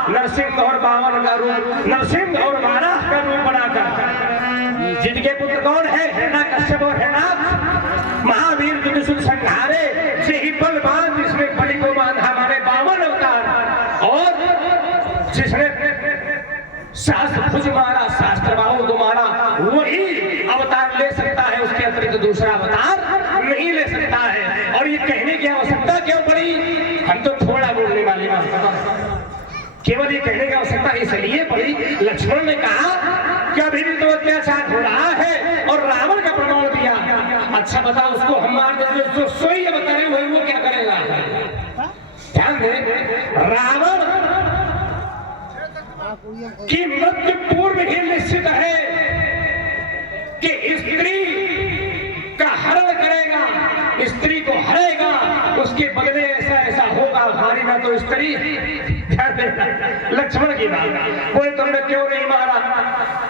नरसिंह और वामन का रूप, नरसिंह और वाराह का रूप बनाकर। जिनके पुत्र कौन है? हिरण्याकश्यप और हिरण्याक्ष। महावीर विदुषुत संहारे, से ही बलवान जिसने बलि को बांधा, हमारे वामन अवतार। और जिसने शास्त्र भुज मारा, शास्त्र बाहु को मारा, वही अवतार ले सकता है, उसके अतिरिक्त दूसरा अवतार नहीं ले सकता है। और ये कहने की आवश्यकता क्यों पड़ी? हम तो थोड़ा बोलने वाले बात, केवल ये कहने की आवश्यकता इसलिए पड़ी, लक्ष्मण ने कहा कि अभी भी तो अत्याचार हो रहा है और रावण का प्रमाण दिया। अच्छा बताओ, उसको हम मार देंगे, जो सोई अवतारे हुए वो क्या करेगा? ध्यान दे, रावण की मृत्यु पूर्व ही निश्चित है कि स्त्री का हरण करेगा, स्त्री को हरेगा, उसके बदले ऐसा ऐसा होगा, हमारी ना तो स्त्री। लक्ष्मण की बात बोले, तुमने क्यों नहीं मारा?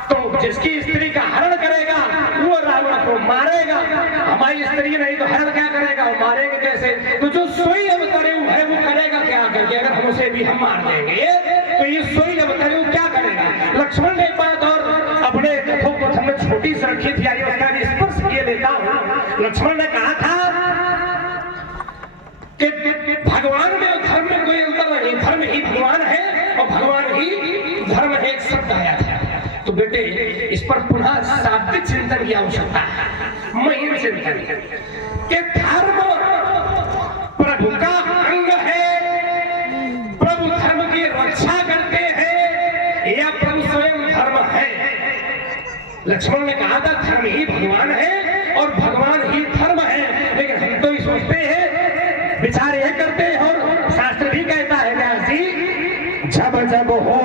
तो जिसकी स्त्री का हरण करेगा वो रावण को मारेगा, हमारी स्त्री नहीं तो हरण क्या करेगा? वो मारेंगे कैसे? तो जो सोई अवतारे है वो करेगा क्या करके? अगर हम उसे भी हम मार देंगे तो ये सोई अवतारे वो क्या करेगा? लक्ष्मण ने एक बात और अपने कथोपकथन में छोटी सी रखी थी, उसका भी स्पर्श किए लेता हूं। लक्ष्मण ने कहा था कि भगवान में धर्म में कोई अंतर नहीं, धर्म ही भगवान है और भगवान ही धर्म है, एक शब्द आया था। तो बेटे, इस पर पुनः सात्विक चिंतन की आवश्यकता है, महीन चिंतन के धर्म प्रभु का अंग है, प्रभु धर्म की रक्षा करते हैं या प्रभु स्वयं धर्म है? लक्ष्मण ने कहा था धर्म ही भगवान है और भगवान ही धर्म है, लेकिन हम तो ये सोचते हैं, विचार यह करते हैं, और शास्त्र भी कहता है व्यास जी, जब जब हो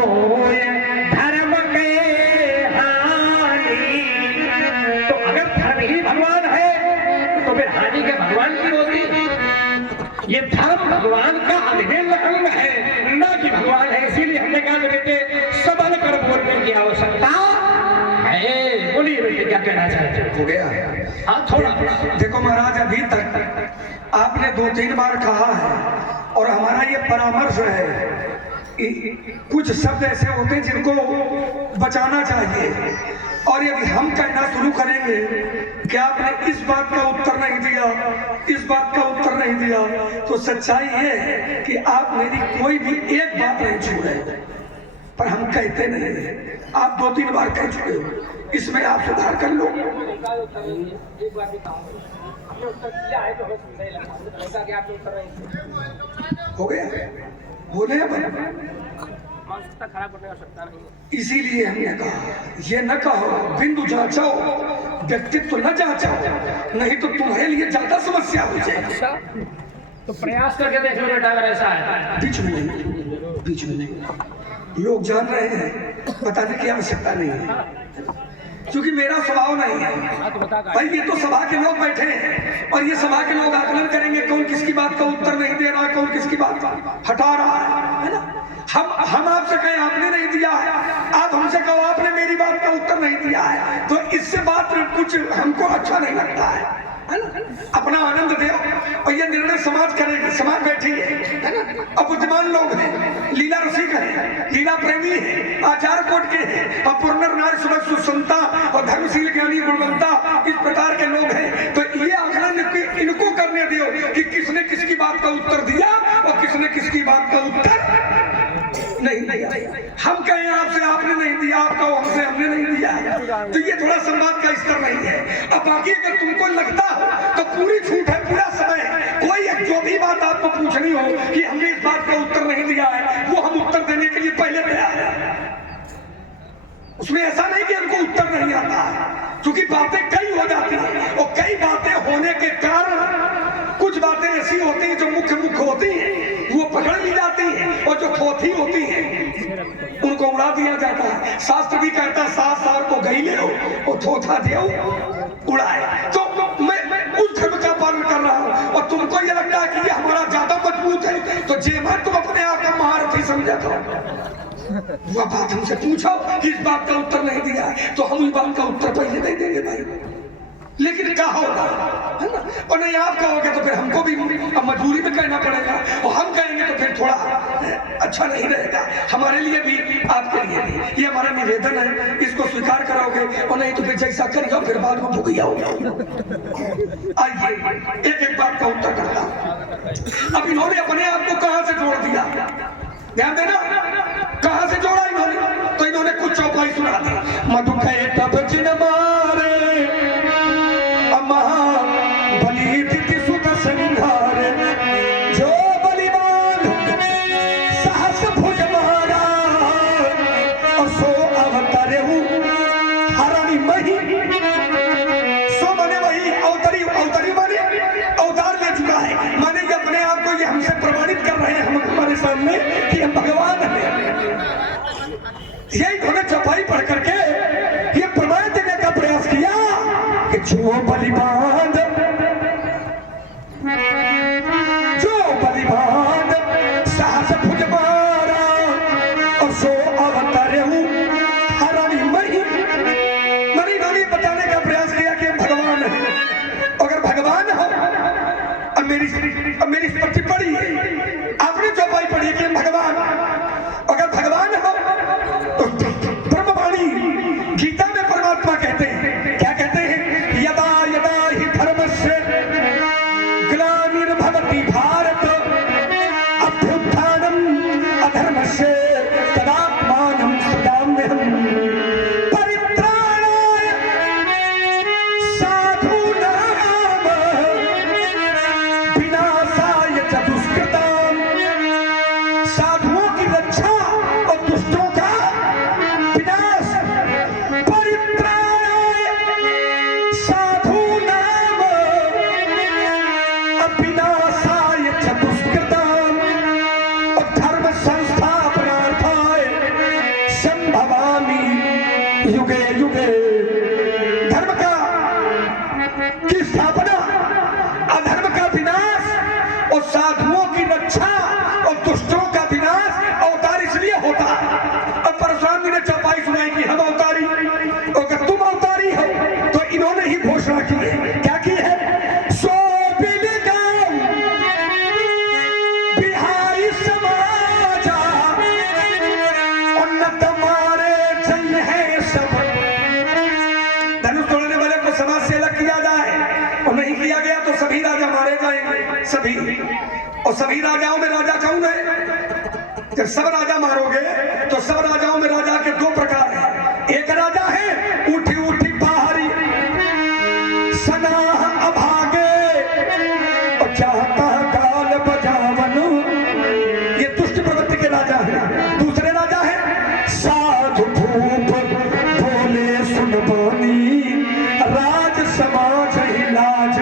धर्म के हानि, तो अगर धर्म ही भगवान है तो फिर हानि के भगवान की होती। ये धर्म भगवान का अभिन्न अंग है, न कि भगवान है। इसीलिए हमने कहा बेटे, सबल कर बोलने की आवश्यकता है। बोलिए बेटे, क्या कहना चाहते हो? हो गया? हाँ, थोड़ा। देखो महाराज, अभी तक आपने 2-3 बार कहा है और हमारा ये परामर्श है, कुछ शब्द ऐसे होते हैं जिनको बचाना चाहिए, और यदि हम कहना शुरू करेंगे कि आपने इस बात का उत्तर नहीं दिया, इस बात का उत्तर नहीं दिया, तो सच्चाई ये है कि आप मेरी कोई भी एक बात नहीं छू रहे। पर हम कहते नहीं, आप 2-3 बार कह चुके हो, इसमें आप सुधार कर लो। हो गया? बोले इसीलिए हमने कहा ये न कहो, बिंदु जांचो, व्यक्तित्व न जांचो, नहीं तो तुम्हारे लिए ज्यादा समस्या हो जाएगी। तो प्रयास करके देख लो बेटा, अगर ऐसा है। बीच में नहीं, बीच में नहीं। लोग जान रहे हैं, बताने की आवश्यकता नहीं है, क्योंकि मेरा स्वभाव नहीं है भाई। ये तो सभा के लोग बैठे हैं और ये सभा के लोग आकलन करेंगे कौन किसकी बात का उत्तर नहीं दे रहा, कौन किसकी बात हटा रहा है ना? हम आपसे कहें आपने नहीं दिया है, आप हमसे कहो आपने मेरी बात का उत्तर नहीं दिया है, तो इससे बात कुछ हमको अच्छा नहीं लगता है ना? अपना आनंद दो और ये निर्णय समाज करेगी, समाज बैठी है ना? अब बुद्धिमान लोग हैं, लीला रसिक है, लीला प्रेमी है, आचार कोट के हैं, और पूर्ण नारी सुलभ सुसंता और धर्मशील ज्ञानी गुणवंता, इस प्रकार के लोग हैं। तो ये आकलन इनको करने दियो कि किसने किसकी बात का उत्तर दिया और किसने किसकी बात का उत्तर हम कहें आपसे आपने नहीं दिया, आप कहो हमसे हमने नहीं दिया, तो ये थोड़ा संवाद का स्तर नहीं है। अब बाकी अगर तुमको लगता हो तो पूरी छूट है, पूरा समय है। कोई जो भी बात आपको पूछनी हो कि हमने इस बात का उत्तर नहीं दिया है, वो हम उत्तर देने के लिए पहले तैयार है। उसमें ऐसा नहीं कि हमको उत्तर नहीं आता है, क्योंकि बातें कई हो जाती हैं और कई बातें होने के कारण कुछ बातें ऐसी होती हैं जो मुख्य होती हैं, वो पकड़ ली जाती हैं, और जो थोथी होती हैं उनको उड़ा दिया जाता है। शास्त्र भी कहता है सात सार को गई ले और थोथा देव उड़ाए। तो मैं उस धर्म का पालन कर रहा हूँ, और तुमको ये लगता है कि ये हमारा ज्यादा मजबूत है, तो जे मत तुम अपने आप को महारथी समझा करो। वह बात हमसे पूछो कि इस बात का उत्तर नहीं दिया है, तो हम इस बात का उत्तर पहले नहीं देंगे भाई। लेकिन क्या होगा, है ना? और नहीं आप कहोगे तो फिर हमको भी मजबूरी में कहना पड़ेगा, और हम कहेंगे तो फिर थोड़ा अच्छा नहीं रहेगा हमारे लिए भी, आपके लिए भी। ये हमारा निवेदन है, इसको स्वीकार करोगे, और नहीं तो फिर जैसा करिए फिर बाद में भुगैया होगा। आइए एक एक बात का उत्तर करता। अब इन्होंने अपने आप को कहां से जोड़ दिया, ध्यान देना, कहां से जोड़ा इन्होंने? तो इन्होंने कुछ चौपाई सुना दी। मधु कहे तब जिन मारे बलि दिति सुत संघार, जो बलिवान सहस भुज मारा, और सो अवतरे हरणि मही। सो माने वही अवतरी, अवतरी माने अवतार ले चुका है, माने कि अपने आप को ये हमसे प्रमाणित कर रहे हैं हम हमारे सामने कि हम भगवान हैं। यही उन्होंने चौपाई पढ़ करके ये प्रमाण देने का प्रयास किया कि जो बलिवान, जो बलिवान साहस भुज मारा, और सो अवतरे हरणि मही। मैंने इन्होंने बताने का प्रयास किया कि हम भगवान हैं। अगर भगवान हो, अब मेरी स्पष्टि पढ़ी, आपने चौपाई पढ़ी कि हम भगवान, अगर भगवान हो तो ब्रह्मवाणी गीता में परमात्मा कहते हैं, क्या कहते हैं? यदा यदा हि धर्मस्य ग्लानिर्भवति भारत, अभ्युत्थानम् अधर्मस्य तदात्मानं सृजाम्यहम्, परित्राणाय साधूनां विनाशाय च दुष्कृतां। साधुओं की रक्षा और दुष्टों का विनाश, परित्राणाय साधूनां विनाशाय च दुष्कृतां, और धर्म संस्थापनार्थाय संभवामि युगे युगे। धर्म का की स्थापना, अधर्म का विनाश और साधुओं की रक्षा और दुष्टों का विनाश अवतार इसलिए होता है। अब परशुराम जी ने चौपाई सुनाई कि हम अवतारी, अगर तुम अवतारी हो तो इन्होंने ही घोषणा की है, क्या की है? सो बिलगाम बिहारी समाजा, उन्नत मारे जय है सब। धनुष तोड़ने वाले को समाज से अलग किया जाए, और नहीं किया गया तो सभी राजा मारे जाएंगे, सभी। और सभी राजाओं में राजा कौन है? जब सब राजा मारोगे तो सब राजाओं में राजा के दो प्रकार हैं। एक राजा है उठी उठी बाहरी, सनाह अभागे, और चाहता गाल बजावन, ये दुष्ट प्रवृत्ति के राजा हैं। दूसरे राजा है साधु भूप बोले सुन बानी, राज समाज ही लाज।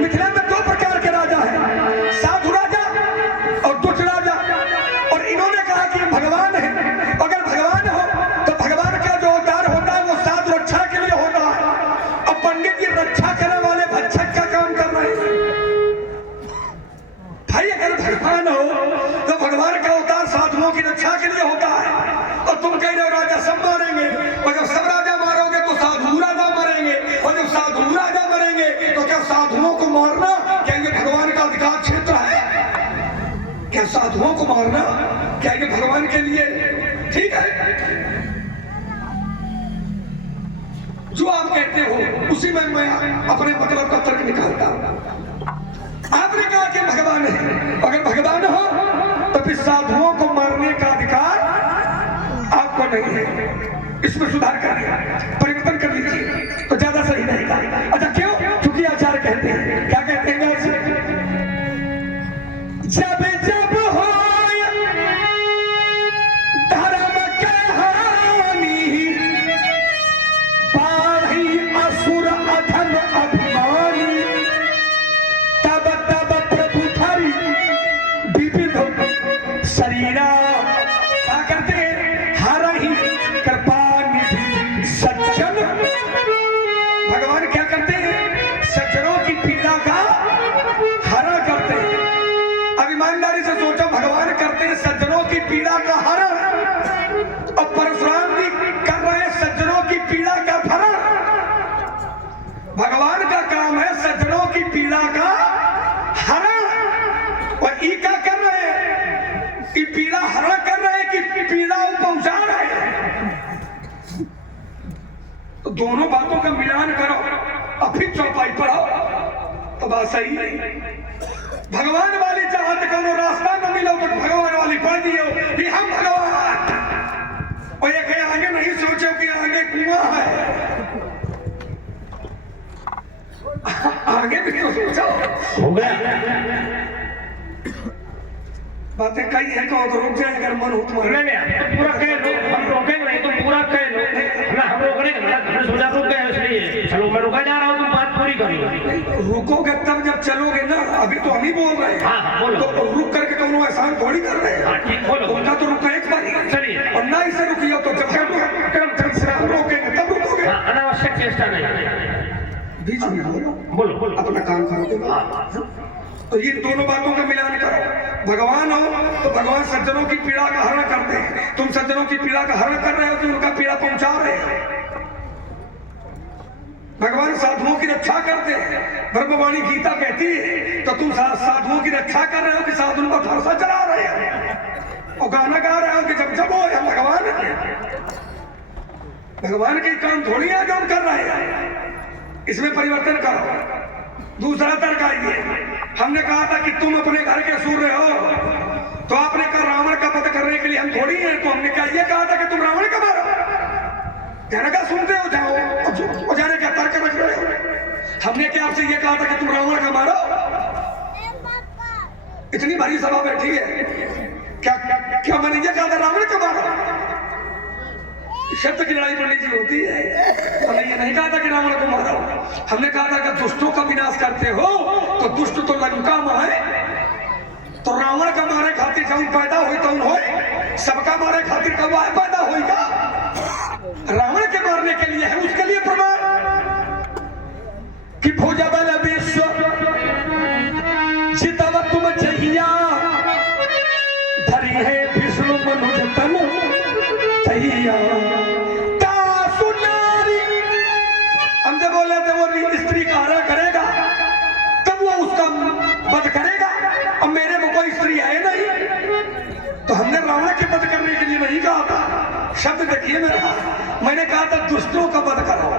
मिथिला में दो प्रकार के राजा हैं, साधु राजा और दुष्ट राजा। और इन्होंने कहा कि भगवान है, अगर भगवान हो तो भगवान का जो अवतार होता है वो साधु रक्षा के लिए होता है। अब पंडित जी रक्षा करने वाले भक्षक का काम कर रहे हैं। भाई अगर भगवान हो तो भगवान का अवतार साधुओं की रक्षा के लिए होता है, और तुम कह रहे हो राजा सब मारेंगे, और जब सब राजा मारोगे तो साधु राजा मरेंगे, और जब साधु राजा मरेंगे तो क्या साधुओं को मारना क्या ये भगवान का अधिकार क्षेत्र है? क्या साधुओं को मारना क्या ये भगवान के लिए ठीक है? जो आप कहते हो उसी में मैं अपने मतलब का तर्क निकालता हूं। आपने कहा कि भगवान है, अगर भगवान हो तो फिर साधुओं को मारने का अधिकार संभव नहीं है। इसमें सुधार करिए, परिवर्तन कर लीजिए तो ज्यादा सही रहेगा। अच्छा क्यों? क्योंकि आचार्य कहते हैं, क्या कहते हैं व्यास? जब जब हो धर्म के हानि, बाढ़ी असुर अधम अभिमानी, तब तब प्रभु धरि विविध शरीरा। क्या करते हैं? हरहि कृपा निधि सज्जन। भगवान क्या करते हैं? सज्जनों की पीड़ा का हरण करते हैं। अब ईमानदारी से सोचो, भगवान करते हैं सज्जनों की पीड़ा का हरण, और परशुराम भी कर रहे हैं सज्जनों की पीड़ा का भरण। भगवान का काम है सज्जनों की पीड़ा का हरण, और ई क्या कर रहे हैं? कि पीड़ा हरण कर रहे हैं कि पीड़ा पहुंचा रहे हैं। तो दोनों बातों का मिलान करो और फिर चौपाई पढ़ो तो बात सही है। भगवान वाली चाहत को रास्ता न मिलो तो भगवान वाली पढ़ दियो कि हम भगवान, और ये कहीं आगे नहीं सोचो कि आगे कुआं है। आगे भी तो सोचो। हो गया। बातें कई है कहो तो रुक जाए अगर मन हो तुम्हारा। नहीं तो पूरा कह लो, हम रोकेंगे नहीं, तुम पूरा कह लो ना, हम रोक रहे हैं। हमने सोचा रुक गए इसलिए, चलो मैं रुका जा रहा हूँ, तुम बात पूरी कर लो। रुकोगे तब जब चलोगे ना, अभी तो हम ही बोल रहे हैं। हाँ, बोलो। तो रुक करके कौन एहसान थोड़ी कर रहे हैं। ठीक, बोलो। उनका तो रुका एक बार ही, चलिए। और ना इसे रुकियो तो जब रोकेंगे तब रुकोगे। अनावश्यक चेष्टा नहीं। बीच में बोलो, बोलो अपना काम करोगे। तो ये दोनों बातों का मिलान करो। भगवान हो तो भगवान सज्जनों की पीड़ा का हरण करते हैं। तुम सज्जनों की पीड़ा का हरण कर रहे हो कि उनका पीड़ा पहुंचा रहे हो। भगवान साधुओं की रक्षा करते हैं। ब्रह्मवाणी गीता कहती है तो तुम साधुओं की रक्षा कर रहे हो कि साधुओं का फरसा चला रहे हो, और गाना गा रहे हो कि जब जब हो हम भगवान हैं। भगवान के काम थोड़ी है जो हम कर रहे हैं। इसमें परिवर्तन करो। दूसरा तर्क आइए, हमने कहा था कि तुम अपने घर के सूर्य हो, तो आपने कहा रावण का वध करने के लिए हम थोड़ी हैं। तो हमने ये कहा था कि तुम रावण का मारो। कहने का सुनते हो जाओ, जाने का तर्क रख रहे हो। हमने क्या आपसे ये कहा था कि तुम रावण का मारो? इतनी भारी सभा बैठी है, क्या मैंने ये कहा था रावण का मारो? शब्द की लड़ाई पंडित जी होती है। हमने ये नहीं कहा था कि रावण को मारो। हमने कहा था कि दुष्टों का विनाश करते हो तो दुष्ट तो लंका में है, तो रावण का मारे खातिर जब पैदा हुई तो हो, सबका मारे खातिर कब पैदा होगा? रावण के मारने के लिए है, उसके लिए प्रमाण कि भुजबल विश्व जितव तुम चाहिया, धरी है विष्णु मनुज तनु चाहिया। हमसे बोले थे वो स्त्री का हरण करेगा तब वो उसका वध करेगा, अब मेरे में कोई स्त्री है नहीं। तो हमने रावण के वध करने के लिए नहीं कहा था। शब्द देखिए मेरा, मैंने कहा था दुष्टों का वध करो।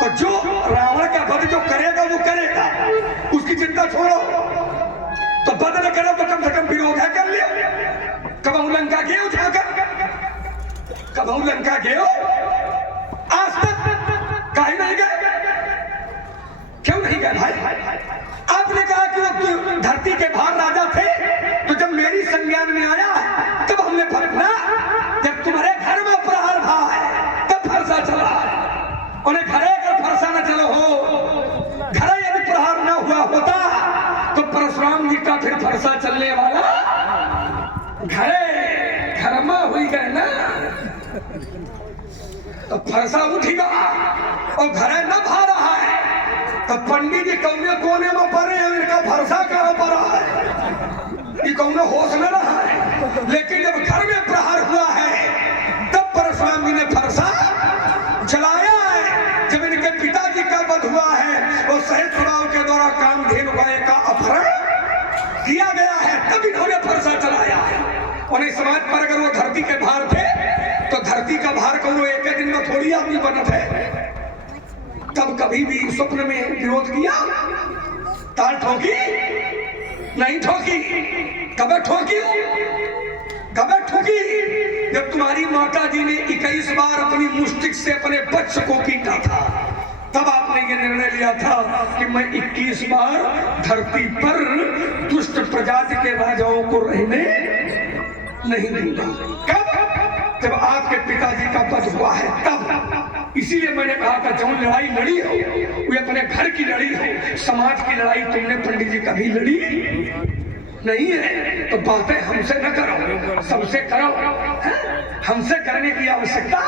तो जो रावण का वध जो करेगा वो करेगा, उसकी चिंता छोड़ो। तो वध न करो तो कम से कम विरोध है कर लियो। कब लंका गए उठाकर, कब लंका गए आज तक काहे नहीं गए? क्यों नहीं गए भाई? आपने कहा कि वो धरती के भार राजा थे, तो जब मेरी संज्ञान में आया तब हमने फरकना, जब तुम्हारे घर में प्रहार भा है तब फरसा चला। उन्हें घरे अगर फरसा न चला हो, घरे यदि प्रहार न हुआ होता तो परशुराम जी का फिर फरसा चलने वाला घरे घरमा हुई गए ना, तो फरसा उठेगा और घरे न भा रहा है तो पंडित जी कौने कोने में पड़े हैं, इनका फरसा कहाँ पड़ा है, ये कौने होश न रहा है। लेकिन जब घर में प्रहार हुआ है तब परशुराम जी ने फरसा चलाया है। जब इनके पिताजी का वध हुआ है और सहित चुनाव के द्वारा कामधेनु गाय का अपहरण किया गया है तब इन्होंने फरसा चलाया है। उन्हें समाज पर अगर वो धरती के भार थे तो धरती का भार कौन एक दिन में थोड़ी आदमी बनत है। तब कभी भी स्वप्न में विरोध किया, ताल ठोकी नहीं ठोकी, कब ठोकी, कब ठोकी जब तुम्हारी माता जी ने 21 बार अपनी मुष्टिक से अपने बच्चे को पीटा था, तब आपने ये निर्णय लिया था कि मैं 21 बार धरती पर दुष्ट प्रजाति के राजाओं को रहने नहीं दूंगा। कब? जब आपके पिताजी का वध हुआ है तब। इसीलिए मैंने कहा था जो लड़ाई लड़ी हो वो अपने घर की लड़ी हो, समाज की लड़ाई तुमने पंडित जी कभी लड़ी नहीं है। तो बातें हमसे न करो, सबसे करो, हमसे करने की आवश्यकता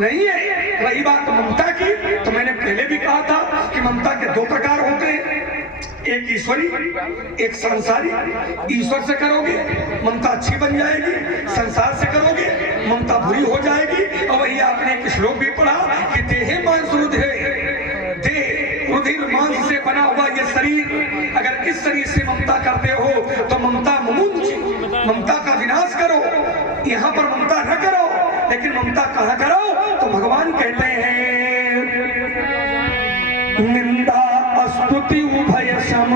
नहीं है। रही बात ममता की, तो मैंने पहले भी कहा था कि ममता के दो प्रकार होते हैं, एक ईश्वरी, एक संसारी। ईश्वर से करोगे ममता अच्छी बन जाएगी, संसार से करोगे ममता बुरी हो जाएगी। और वही आपने एक श्लोक भी पढ़ा कि देहे मांस रुधिर मांस से बना हुआ ये शरीर, अगर इस शरीर से ममता करते हो तो ममता मुमुंच, ममता का विनाश करो। यहाँ पर ममता न करो, लेकिन ममता कहाँ करो? तो भगवान कहते हैं निंदा स्तुति उभय सम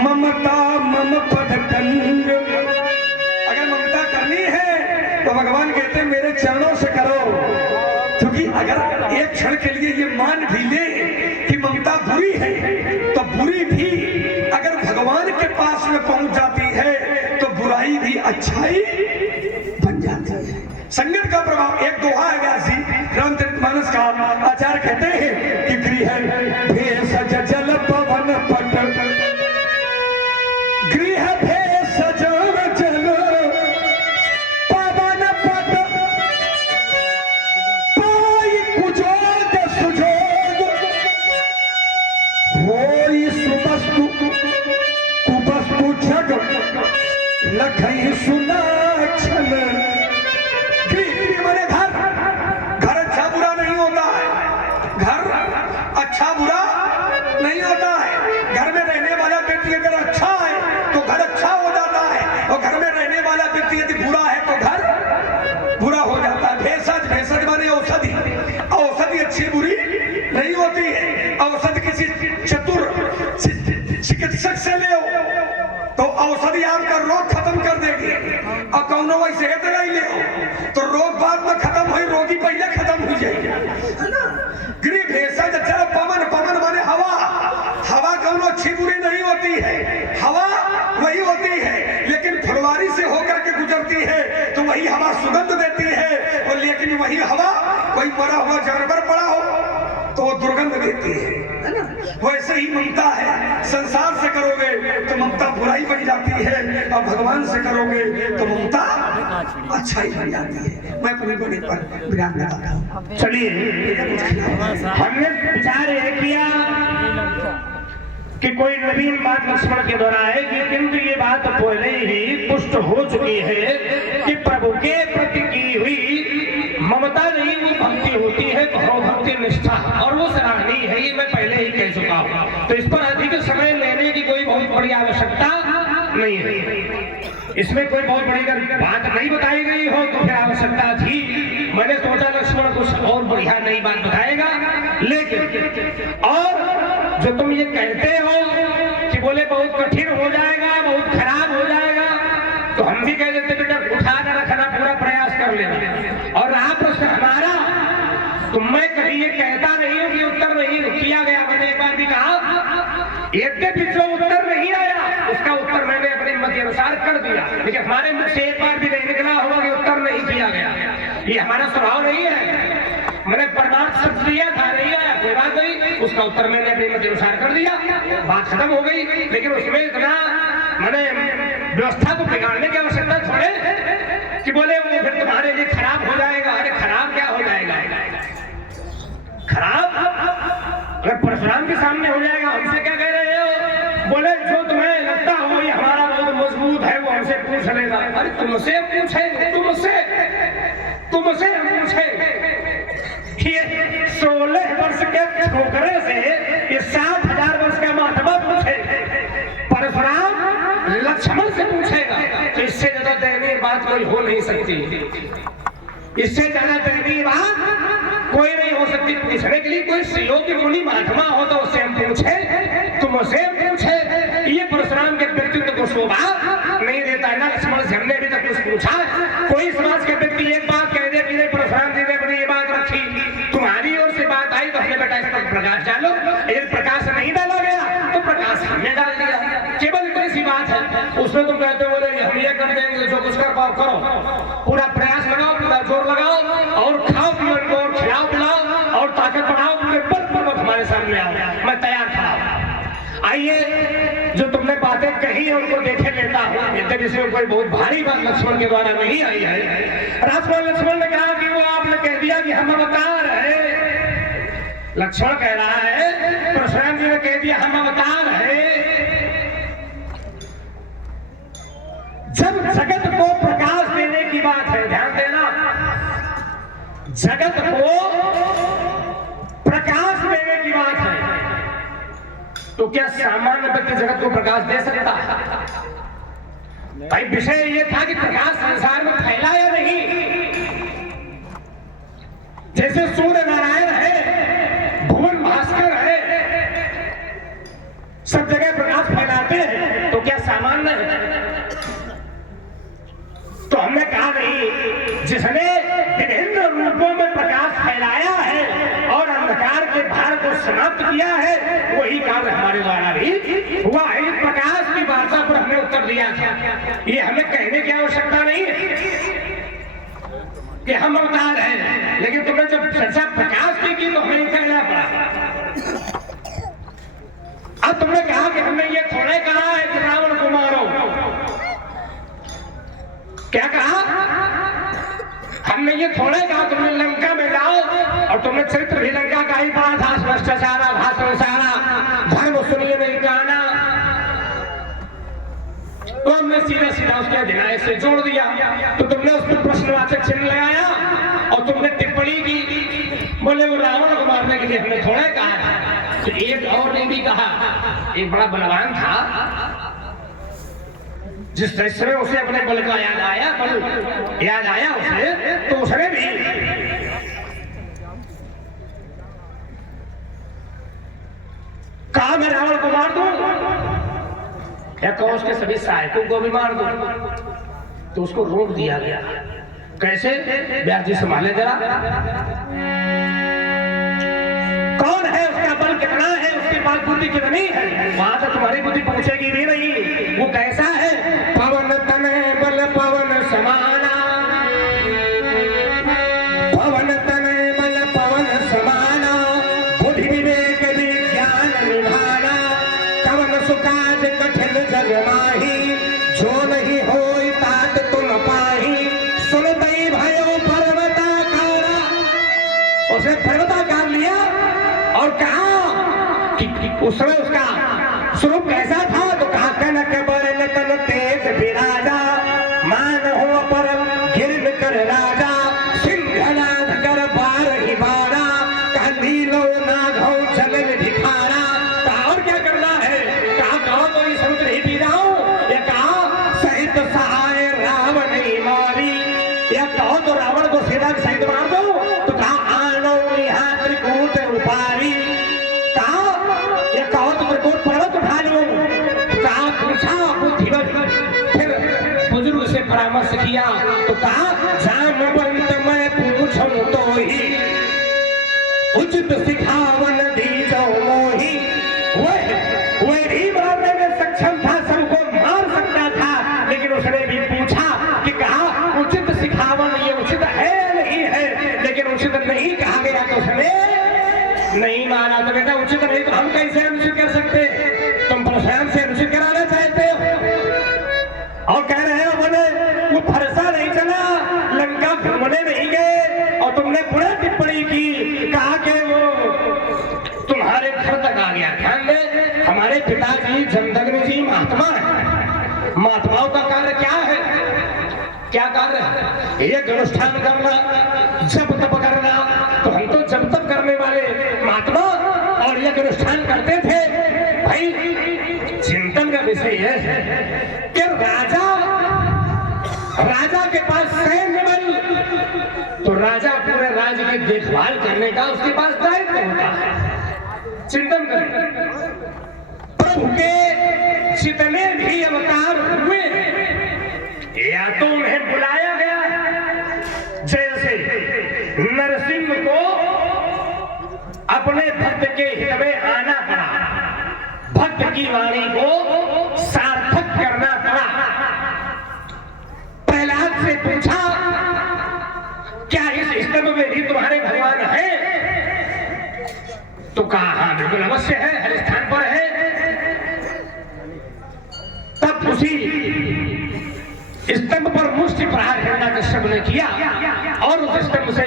ममता मम पद कंज। अगर ममता करनी है तो भगवान कहते हैं मेरे चरणों से करो, क्योंकि अगर एक क्षण के लिए ये मान भी ले कि ममता बुरी है, तो बुरी भी अगर भगवान के पास में पहुंच जाती है तो बुराई भी अच्छाई बन जाती है। संगत का प्रभाव। एक दोहा है व्यासी रामचरितमानस का, आचार्य कहते हैं कि गृह भेषज जल पवन पट, गृह भेषज जल पवन पट, पाई कुजोग सुजोग, होई सुवस्तु कुवस्तु जग, लखई सुनाक्षण। घर अच्छा बुरा नहीं होता है, घर अच्छा बुरा नहीं होता है। घर में रहने वाला व्यक्ति अगर अच्छा है तो घर अच्छा हो जाता है, और घर में रहने वाला व्यक्ति यदि बुरा है तो घर बुरा हो जाता है। भेषज, भेषज माने औषधि, औषधि अच्छी बुरी नहीं होती है। औषधि किसी चतुर चिकित्सक से ले तो औषधि आपका रोग खत्म कर देगी, और कौनो वही सेहत नहीं ले तो रोग बाद में खत्म हुई, रोगी पहले खत्म हो जाएगी, है ना। गृह भेषज जल पवन, पवन माने हवा, हवा कौनो अच्छी बुरी नहीं होती है, हवा वही होती है, लेकिन फुलवारी से होकर के गुजरती है तो वही हवा सुगंध देती है, और लेकिन वही हवा कोई मरा हुआ जानवर पड़ा हो तो वो दुर्गंध देती है ना। वैसे ही ममता है, संसार से करोगे तो ममता बुराई बन जाती है, और भगवान से करोगे तो ममता अच्छाई बन जाती है। मैं अपनी बोली पर विराम लगाता हूँ। चलिए, हमने विचार यह किया कि कोई नवीन बात लक्ष्मण के द्वारा आएगी, किंतु ये बात पहले ही पुष्ट हो चुकी है कि प्रभु के प्रति की हुई ममता नहीं, वो भक्ति होती है, भाव भक्ति निष्ठा, और वो सराहनीय है, ये मैं पहले ही कह चुका हूँ। तो इस पर अधिक समय लेने की कोई बहुत बड़ी आवश्यकता नहीं है। इसमें कोई बहुत बड़ी अगर बात नहीं बताई गई हो तो फिर आवश्यकता थी। मैंने सोचा लक्ष्मण कुछ और बढ़िया नई बात बताएगा, लेकिन और जो तुम ये कहते हो कि बोले बहुत कठिन हो जाएगा, बहुत खराब हो जाएगा, तो हम भी कह देते बेटा उठा कर रखना, पूरा प्रयास कर लेना। और रहा प्रश्न हमारा, तो मैं कभी ये कहता नहीं हूँ कि उत्तर नहीं किया गया। मैंने एक बार भी कहा एक के पीछे उत्तर नहीं आया, उसका उत्तर मैंने अपने मत अनुसार कर दिया, लेकिन हमारे मुख से एक बार भी नहीं निकला होगा कि उत्तर नहीं किया गया। ये हमारा स्वभाव नहीं है। मैंने परमार्थ शब्द दिया था, नहीं आया, कोई बात नहीं, उसका उत्तर मैंने अपने मत अनुसार कर दिया, बात खत्म हो गई। लेकिन उसमें इतना मैंने व्यवस्था को बिगाड़ने की आवश्यकता थोड़े कि बोले वो फिर तुम्हारे लिए खराब हो जाएगा। अरे खराब क्या हो जाएगा? खराब अगर परशुराम के सामने हो जाएगा, हमसे क्या कह रहे हो? बोले जो तुम्हें लगता हो ये हमारा बहुत मजबूत है वो हमसे पूछ लेगा। अरे तुमसे पूछे, तुमसे हम पूछे, 16 वर्ष के छोकरे से ये 7,000 वर्ष का महात्मा पूछे, परशुराम लक्ष्मण से पूछेगा, तो इससे ज्यादा दयनीय बात कोई हो नहीं सकती। इससे ज्यादा दयनीय बात कोई नहीं हो सकती। पूछने के लिए कोई सहयोगी गुणी महात्मा हो तो उससे हम पूछे, तुमसे पूछे, ये परशुराम के व्यक्तित्व को शोभा नहीं देता है ना। लक्ष्मण से हमने अभी तक कुछ पूछा, कोई के लिए जो कुछ कर पाओ करो, पूरा प्रयास लगाओ, पूरा जोर लगाओ और खाओ पियो इनको और खिलाओ पिलाओ और ताकत बढ़ाओ, पूरे बल पूर्वक हमारे सामने आओ, मैं तैयार खड़ा। आइए, जो तुमने बातें कही है उनको देखे लेता हूँ। यद्यपि इसमें कोई बहुत भारी बात लक्ष्मण के द्वारा नहीं आई है। राजकुमार लक्ष्मण ने कहा कि वो आपने कह दिया कि हम अवतार है। लक्ष्मण कह रहा है, परशुराम जी ने कह दिया हम अवतार है। जब जगत को प्रकाश देने की बात है, ध्यान देना, जगत को प्रकाश देने की बात है, तो क्या सामान्य व्यक्ति जगत को प्रकाश दे सकता है? भाई विषय ये था कि प्रकाश संसार में फैला या नहीं। जैसे सूर्य नारायण है, भुवन भास्कर है, सब जगह प्रकाश फैलाते हैं, तो क्या सामान्य है? तो हमने कहा नहीं, जिसने विभिन्न रूपों में प्रकाश फैलाया है और अंधकार के भार को समाप्त किया है, वही कार्य हमारे द्वारा भी हुआ है। प्रकाश की वार्ता पर हमने उत्तर दिया था, ये हमें कहने की आवश्यकता नहीं है कि हम अवतार हैं, लेकिन तुमने जब चर्चा प्रकाश की तो हमें कहना पड़ा। अब तुमने कहा कि हमने ये थोड़े कहा है कि रावण को मारो। क्या कहा? हमने ये थोड़े कहा तुमने लंका में जाओ, और तुमने चरित्र भी लंका का ही पढ़ा था, भ्रष्टाचारा भाषण सारा धर्म सुनिए नहीं गाना। तो हमने सीधा सीधा उसके अध्याय से जोड़ दिया, तो तुमने उस पर प्रश्नवाचक चिन्ह लगाया और तुमने टिप्पणी की, बोले वो रावण को मारने के लिए हमने थोड़े कहा। तो एक और ने भी कहा, एक बड़ा बलवान था, जिस दृश्य में उसे अपने बल का याद आया उसे, तो उसने भी कहा मैं रावण को मार दूं या कौश के सभी सहायकों को भी मार दूं। तो उसको रोक दिया गया। कैसे? व्यास जी संभाले जरा। कौन है, उसका बल कितना है, उसके पास बुद्धि कितनी है, वहां से तुम्हारी बुद्धि पहुंचेगी भी नहीं। वो कैसा है? पवन तनय बल पवन समाना, पवन तनय बल पवन समाना, बुद्धि विवेक विज्ञान निधाना, कवन सुकाज कठिन जग माही, जो नहीं होई तात तुम पाही, सुनतई भयो पर्वताकारा। उसने पर्वताकार लिया और कहा कि उसमें उसका स्वरूप कैसा था, तो कहा कनक बरन तन तेज विराजा, मान हो पर गिर कर राजा, सिंहनाद कर बार ही बारा, कहा नीलो नाघो जल भिखारा। कहा और क्या करना है? कहा कहो तो ये समुद्र ही पी जाऊं, या कहा सहित सहाय रावण ही मारी, या कहो तो रावण को सीधा सहित मार दो। तो कहा आनो यहाँ त्रिकूट उपारी, कहो तो त्रिकूट पर्वत उठा लो। कहा पूछा बुद्धिवत, फिर बुजुर्ग से परामर्श किया, तो कहा जामवंत मैं पूछूं तो ही, उचित सिखावन दीजो मोही। वह भी मारने में सक्षम था, सबको मार सकता था, लेकिन उसने भी पूछा कि कहा उचित सिखावन, ये उचित है नहीं है, लेकिन उचित नहीं कहा गया तो उसने नहीं मारा। तो बेटा उचित नहीं तो हम कैसे अनुचित कर सकते? तुम परशुराम से अनुचित कराना चाहते हो और कह रहे हो बोले वो फरसा नहीं चला, लंका घूमने नहीं गए, और तुमने पूरा टिप्पणी की, कहा कि वो तुम्हारे घर तक आ गया। ध्यान दे, हमारे पिताजी जमदग्नि जी महात्मा है। महात्माओं का कार्य क्या है? क्या कार्य है? एक अनुष्ठान करना, जप तप करना। तो हम तो जप तप करने वाले महात्मा और एक अनुष्ठान करते थे। भाई चिंतन का विषय है कि राजा के पास सैन्य बल, तो राजा पूरे राज्य की देखभाल करने का उसके पास दायित्व होता है। चिंतन करें, प्रभु के जितने भी अवतार हुए, या तो उन्हें बुलाया गया, जैसे नरसिंह को अपने भक्त के हित में आना पड़ा, भक्त की वाणी को सार्थक करना पड़ा। तो कहा हाँ बिल्कुल अवश्य है, हर स्थान पर है। तब उसी स्तंभ पर मुष्टि प्रहार हिरण्यकश्यप ने किया और उस स्तंभ से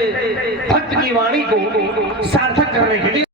भक्त की वाणी को सार्थक करने के लिए